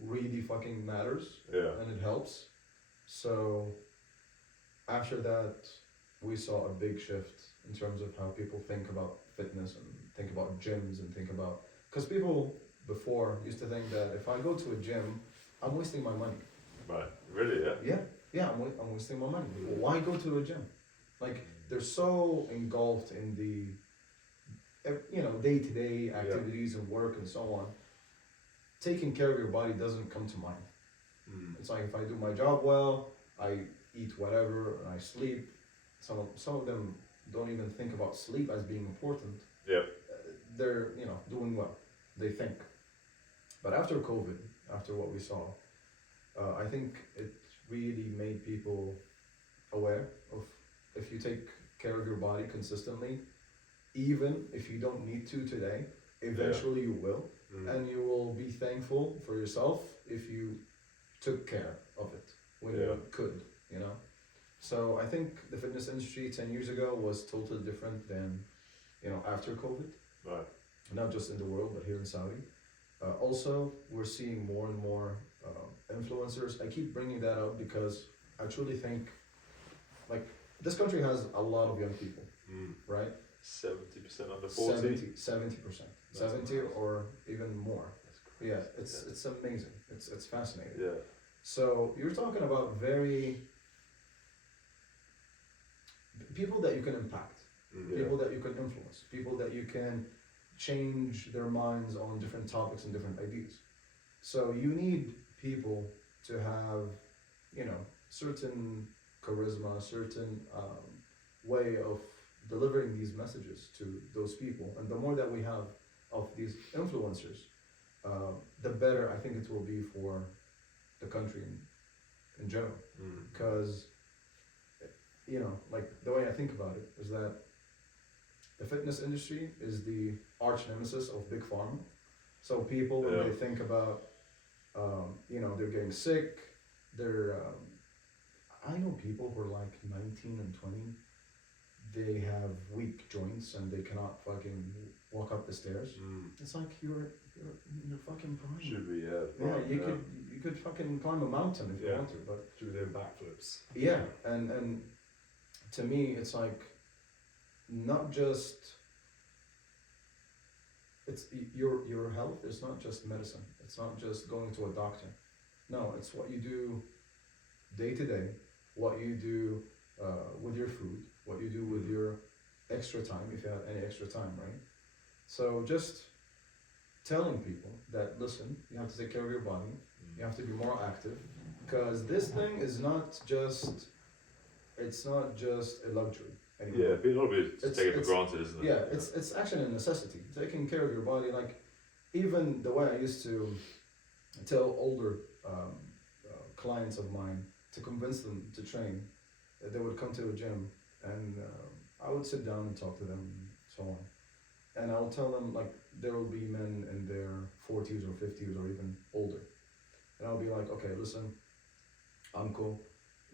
really fucking matters Yeah, and it helps. So after that, we saw a big shift in terms of how people think about fitness and think about gyms and think about, because people before used to think that if I go to a gym, I'm wasting my money. right. Really, yeah? Yeah, I'm wasting my money. Why go to a gym? Like, they're so engulfed in the, day-to-day activities and work and so on. Taking care of your body doesn't come to mind. It's like if I do my job well, I eat whatever, and I sleep. Some of them don't even think about sleep as being important. Yeah. They're doing well. They think. But after COVID, after what we saw, I think it really made people aware of if you take care of your body consistently, even if you don't need to today, eventually you will, and you will be thankful for yourself if you took care of it when you could, So I think the fitness industry 10 years ago was totally different than, after COVID. Right. Not just in the world, but here in Saudi. Also, we're seeing more and more influencers. I keep bringing that up because I truly think, like, this country has a lot of young people, right? 70% under 40. 70%. That's 70 amazing. or even more. That's crazy. Yeah, it's amazing. It's fascinating. Yeah. So you're talking about people that you can impact, people that you can influence, people that you can change their minds on different topics and different ideas. So you need people to have, certain charisma, certain way of delivering these messages to those people. And the more that we have of these influencers, the better I think it will be for the country in general. Because, like the way I think about it is that the fitness industry is the arch nemesis of big pharma. So people, when they think about, they're getting sick, I know people who are like 19 and 20, they have weak joints and they cannot fucking walk up the stairs. It's like you're fucking prime. Should be, Yeah, you could fucking climb a mountain if you want to, but Should be doing backflips. yeah, and to me, it's like not just it's your health is not just medicine. It's not just going to a doctor. No, it's what you do day to day, what you do with your food, what you do with your extra time, if you have any extra time, right? So just telling people that, listen, you have to take care of your body, you have to be more active, Because this thing is not just, it's not just a luxury anymore. Yeah, a lot of it just take it for It's- granted, isn't it? Yeah, it's actually a necessity. Taking care of your body, like even the way I used to tell older clients of mine to convince them to train, they would come to a gym and I would sit down and talk to them and so on. And I'll tell them like there will be men in their 40s or 50s or even older. And I'll be like, okay, listen, uncle,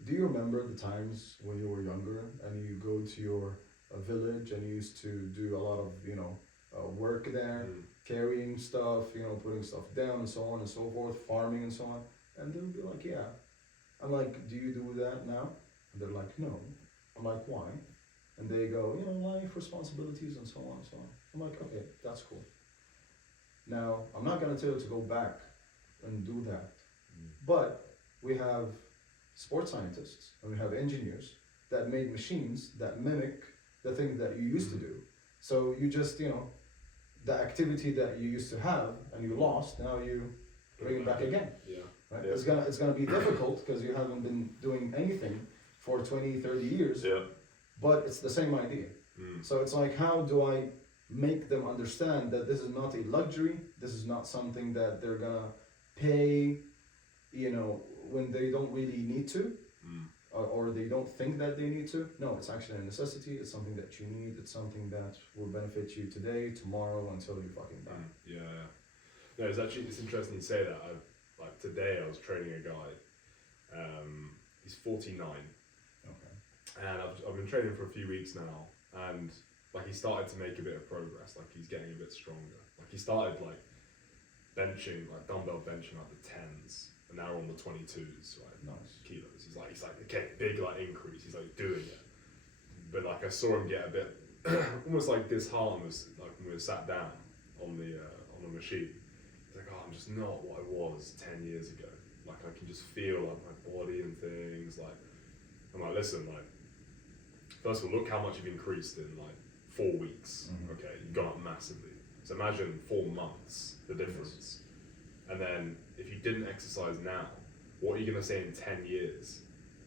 do you remember the times when you were younger and you go to your village and you used to do a lot of, work there, carrying stuff, putting stuff down and so on and so forth, farming and so on? And they'll be like, yeah. I'm like, do you do that now? And they're like, no. I'm like, why? And they go, life responsibilities and so on and so on. I'm like, okay, that's cool. Now, I'm not gonna tell you to go back and do that, but we have sports scientists and we have engineers that made machines that mimic the thing that you used to do. So you just, the activity that you used to have and you lost, now you bring it back again. Yeah. Right? Yeah. It's gonna be difficult because you haven't been doing anything for 20, 30 years, Yeah. but it's the same idea. So it's like, how do I make them understand that this is not a luxury, this is not something that they're gonna pay, when they don't really need to, or they don't think that they need to. No, it's actually a necessity, it's something that you need, it's something that will benefit you today, tomorrow, until you fucking die. Yeah. No, it's interesting you say that. Like today I was training a guy, he's 49. Okay. And I've been training for a few weeks now, and like he started to make a bit of progress. Like he's getting a bit stronger. Like he started like benching, like dumbbell benching like the 10s, and now we're on the 22s, right? Nice. Kilos. He's like okay, big like increase. He's like doing it, but like I saw him get a bit almost like disheartened like when we were sat down on the machine. He's like, oh, I'm just not what I was 10 years ago. Like I can just feel like my body and things. Like I'm like, listen, like first of all, look how much you've increased in like 4 weeks. Okay, you've gone up massively. So imagine 4 months the difference. And then if you didn't exercise now, what are you gonna say in 10 years?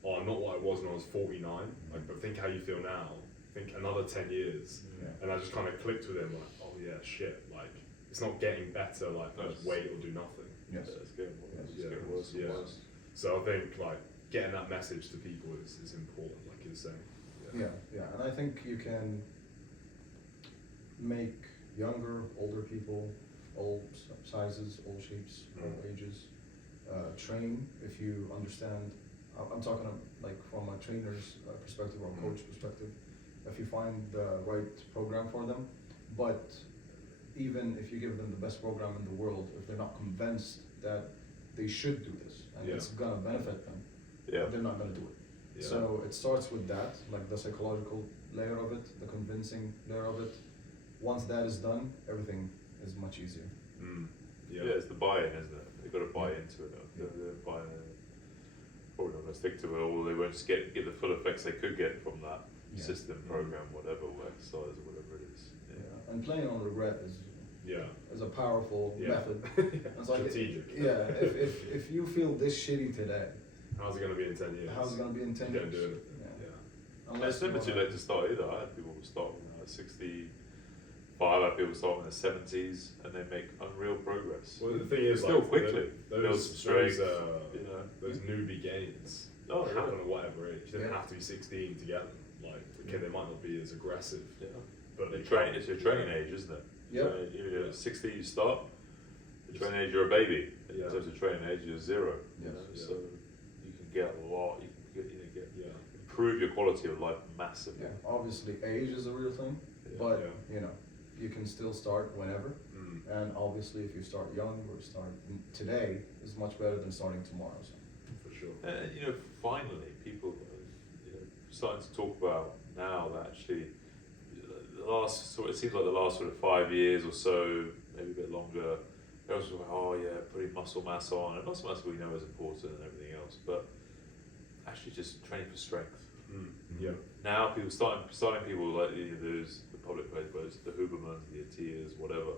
Oh, I'm not what I was when I was 49. Like, but think how you feel now. Think another 10 years. Yeah. And I just kind of clicked with him like, oh yeah, shit. Like it's not getting better. Like just wait or do nothing. Yes. It's getting worse. It's Yeah. getting worse and Yeah. worse. So I think like getting that message to people is important, like you were saying. Yeah, and I think you can make younger, older people, all sizes, all shapes, all ages, train if you understand. I'm talking like from a trainer's perspective or a coach perspective. If you find the right program for them, but even if you give them the best program in the world, if they're not convinced that they should do this and it's gonna benefit them, they're not gonna do it. Yeah. So it starts with that, like the psychological layer of it, the convincing layer of it. Once that is done, everything is much easier. Yeah, it's the buy-in, isn't it? They've got to buy into it. They're probably not going to stick to it, or they won't just get the full effects they could get from that system, program, whatever, or exercise, or whatever it is. Yeah. And playing on regret is a powerful method. It's like, strategic. If you feel this shitty today, how's it going to be in 10 years? how's it gonna be in 10 You years? don't do anything. And it's never too late to start either. I had people start at 65, I had people start in their 70s, and they make unreal progress. Well, the thing is, still like, quickly build some strength. those newbie gains happen at whatever age. You don't have to be 16 to get them. Like, okay, they might not be as aggressive, but they train. It's your training age, isn't it? Yep. So you're 60, you start. The training age, you're a baby. In terms of training age, you're 0. So you can get a lot. You can get improve your quality of life massively. Yeah, obviously age is a real thing, but you can still start whenever. And obviously, if you start young or start today, is much better than starting tomorrow. So. For sure. And finally, people are starting to talk about now that actually it seems like the last sort of 5 years or so, maybe a bit longer. Everyone's like, putting muscle mass on, and muscle mass we know is important and everything else, but actually just training for strength. Now people starting people like those the public players, the Hubermans, the Atias, whatever,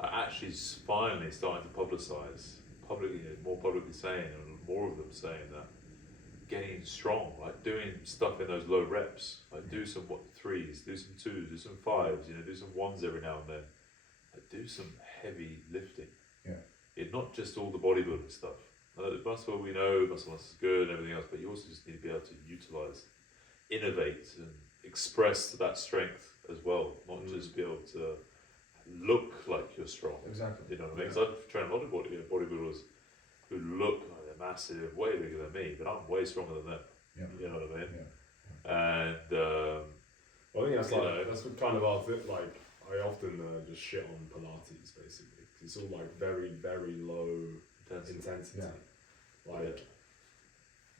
are actually finally starting to publicise publicly, more publicly saying, and more of them saying that getting strong, like doing stuff in those low reps, like do some threes, do some twos, do some fives, do some ones every now and then, like do some heavy lifting. Yeah. It's not just all the bodybuilding stuff. Muscle, we know muscle mass is good and everything else, but you also just need to be able to utilize, innovate, and express that strength as well, not just be able to look like you're strong. Exactly. You know what I mean? Because I've trained a lot of bodybuilders who look like they're massive, way bigger than me, but I'm way stronger than them. Yeah. You know what I mean? Yeah. And I think that's that's what kind of our thing. Like I often just shit on Pilates basically because it's all like very very low intensity. Yeah. Like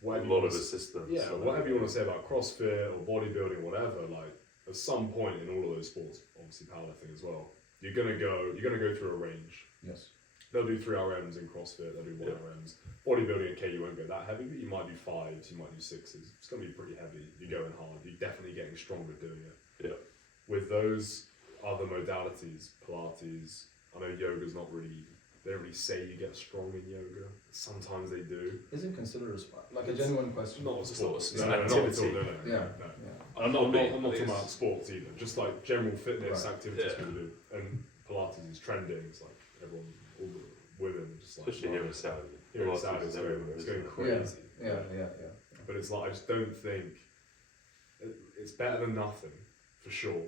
a lot of assistance. Yeah, whatever you want to say about CrossFit or bodybuilding, whatever. Like at some point in all of those sports, obviously powerlifting as well, you're gonna go through a range. Yes. They'll do 3 RMs in CrossFit, they'll do 1 RMs. Bodybuilding, okay, you won't go that heavy, but you might do 5s, you might do 6s. It's going to be pretty heavy. You're going hard, you're definitely getting stronger doing it. Yeah. With those other modalities, Pilates, I know yoga's not really, they don't really say you get strong in yoga. Sometimes they do. Is it considered a sport? Like a genuine question? Not a sport. It's an activity. No. Yeah. I'm not talking about sports either, just like general fitness activities Yeah. people do. And Pilates is trending, it's like everyone, all the women just like Especially here in Saudi. here in Saudi, it's going crazy. Yeah. But it's like I just don't think it's better than nothing for sure.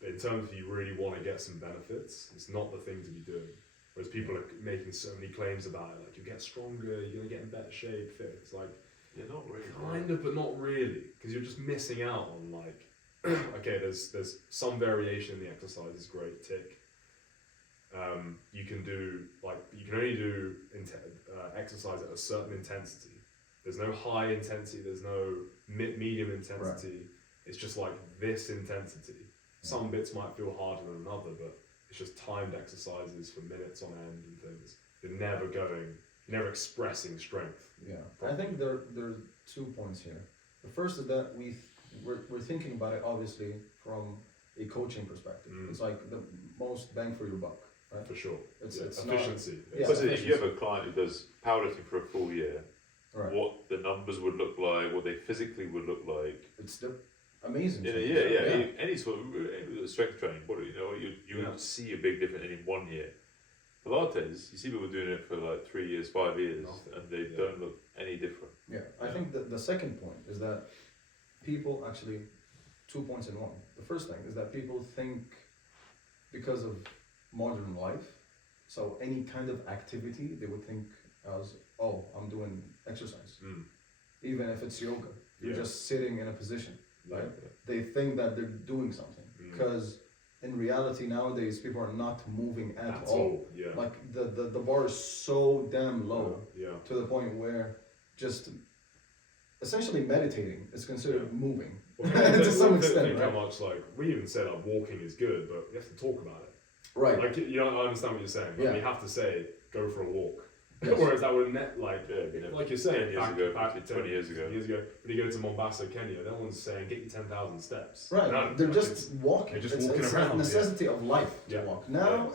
But in terms of you really want to get some benefits, it's not the thing to be doing. Whereas people are making so many claims about it, like you get stronger, you're gonna get in better shape, fit. It's like You're not really. kind of, but not really, because you're just missing out on like. Okay, there's some variation in the exercise is great. Tick. You can do you can only do exercise at a certain intensity. There's no high intensity. There's no medium intensity. Right. It's just like this intensity. Some bits might feel harder than another, but it's just timed exercises for minutes on end and things. You're never expressing strength. Yeah, I think there are 2 points here. The first is that we're thinking about it obviously from a coaching perspective. It's like the most bang for your buck, right? For sure. It's efficiency. If you have a client who does powerlifting for a full year, right. what the numbers would look like, what they physically would look like. It's amazing. Any sort of strength training, you see a big difference in 1 year. Pilates, you see people doing it for like 3 years, 5 years, and they don't look any different. Yeah, I think the second point is that people actually, 2 points in one. The first thing is that people think because of modern life, so any kind of activity they would think as, oh, I'm doing exercise. Even if it's yoga, you're just sitting in a position, right? They think that they're doing something because in reality nowadays people are not moving at all. Like the bar is so damn low to the point where just essentially meditating is considered moving to some extent. How much we even said walking is good, but you have to talk about it. Right. Like I understand what you're saying. But you have to say go for a walk. Yes. Whereas that would like you're saying 20 years ago. When you go to Mombasa, Kenya, no one's saying get you 10,000 steps. Right. No, they're just walking. They're just it's walking it's around. a necessity of life to walk. Now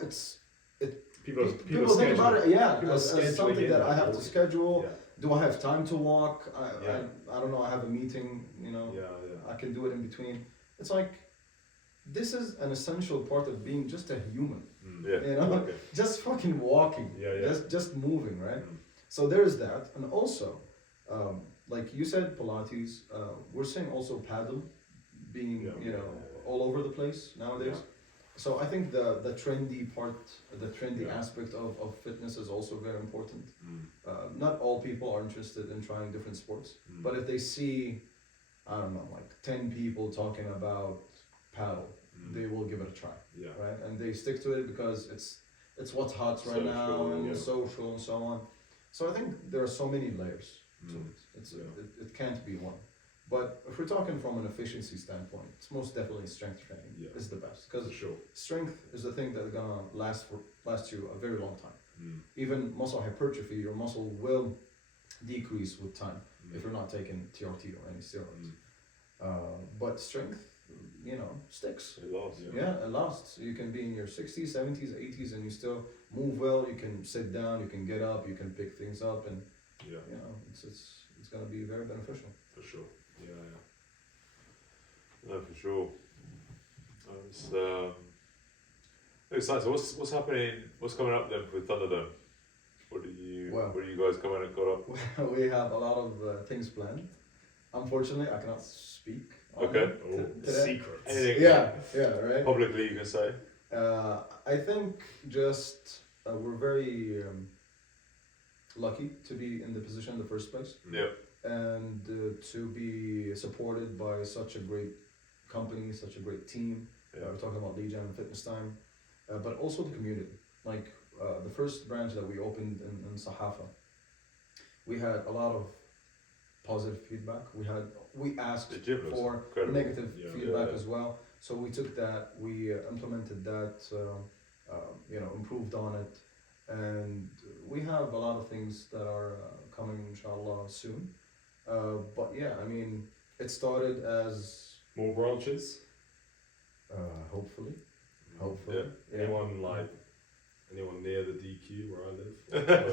people think about it. people as something that I have to schedule. Yeah. Do I have time to walk? I don't know. I have a meeting. I can do it in between. It's like this is an essential part of being just a human. Just fucking walking. Just moving, right? So there's that, and also, like you said, Pilates. We're seeing also paddle being all over the place nowadays. So I think the trendy part, the trendy aspect of fitness is also very important. Not all people are interested in trying different sports, but if they see, I don't know, like 10 people talking about paddle, they will give it a try, right? And they stick to it because it's what's hot right now and social and so on. So I think there are so many layers to it. It can't be one. But if we're talking from an efficiency standpoint, it's most definitely strength training is the best, because strength is the thing that's gonna last you a very long time. Even muscle hypertrophy, your muscle will decrease with time if you're not taking TRT or any steroids. But strength, sticks. It lasts. It lasts. You can be in your 60s, 70s, 80s, and you still move well. You can sit down, you can get up, you can pick things up, and Yeah, you know, it's going to be very beneficial. for sure. Yeah, No, for sure. It's exciting. So what's happening? What's coming up then with ThunderDome? What do you guys coming and got up? We have a lot of things planned. Unfortunately, I cannot speak. On Okay. it today. Secrets. Anything Yeah, right. publicly you can say? I think just we're very lucky to be in the position in the first place, Yeah. and to be supported by such a great company, such a great team. Yeah. We're talking about Legion and Fitness Time, but also the community. Like the first branch that we opened in Sahafa, we had a lot of positive feedback. We asked The gym looks for incredible. negative Yeah. feedback Yeah. as well. So we took that, we implemented that, improved on it, and we have a lot of things that are coming, inshallah, soon. But yeah, I mean, it started as More branches. hopefully. Yeah. Anyone near the DQ where I live?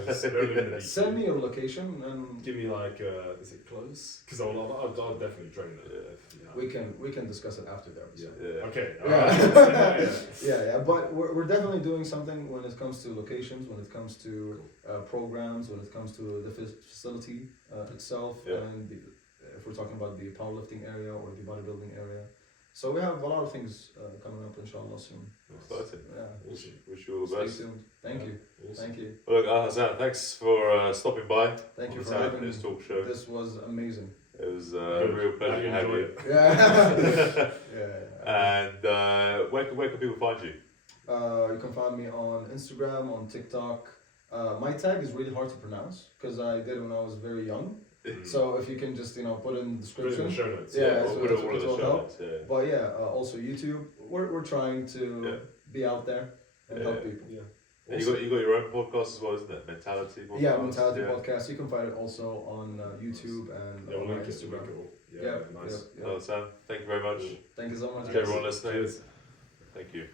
Close. I don't live in the DQ. Send me your location and Give me like, is it close? Because I'll definitely train that. we can discuss it after that. Yeah. Yeah. Okay. Yeah. Alright. Yeah. But we're definitely doing something when it comes to locations, when it comes to programs, when it comes to the facility itself, Yeah. and if we're talking about the powerlifting area or the bodybuilding area. So we have a lot of things coming up, inshallah, soon. Exciting. Yeah. Wish you all the Stay best. tuned. Thank you. Awesome. Thank you. Well, look, Alhasan, thanks for stopping by. Thank on you the for having News me. Talk show. This was amazing. It was a Good. real pleasure to have enjoy you. it. Yeah. Yeah. And where can people find you? You can find me on Instagram, on TikTok. My tag is really hard to pronounce because I did it when I was very young. So if you can just put it in the Put it in description. the show notes. Yeah, we'll so put it all of the will show help. notes. Yeah. But yeah, also YouTube. We're trying to be out there and help Yeah. people. Yeah. And you got your own podcast as well, isn't it? Mentality podcast. Yeah, Mentality Podcast. You can find it also on YouTube and Yeah, on we'll my link it. Instagram. Yeah, nice. Yeah. Alhasan, thank you very much. Thank you so much. To everyone listening. Cheers. Thank you.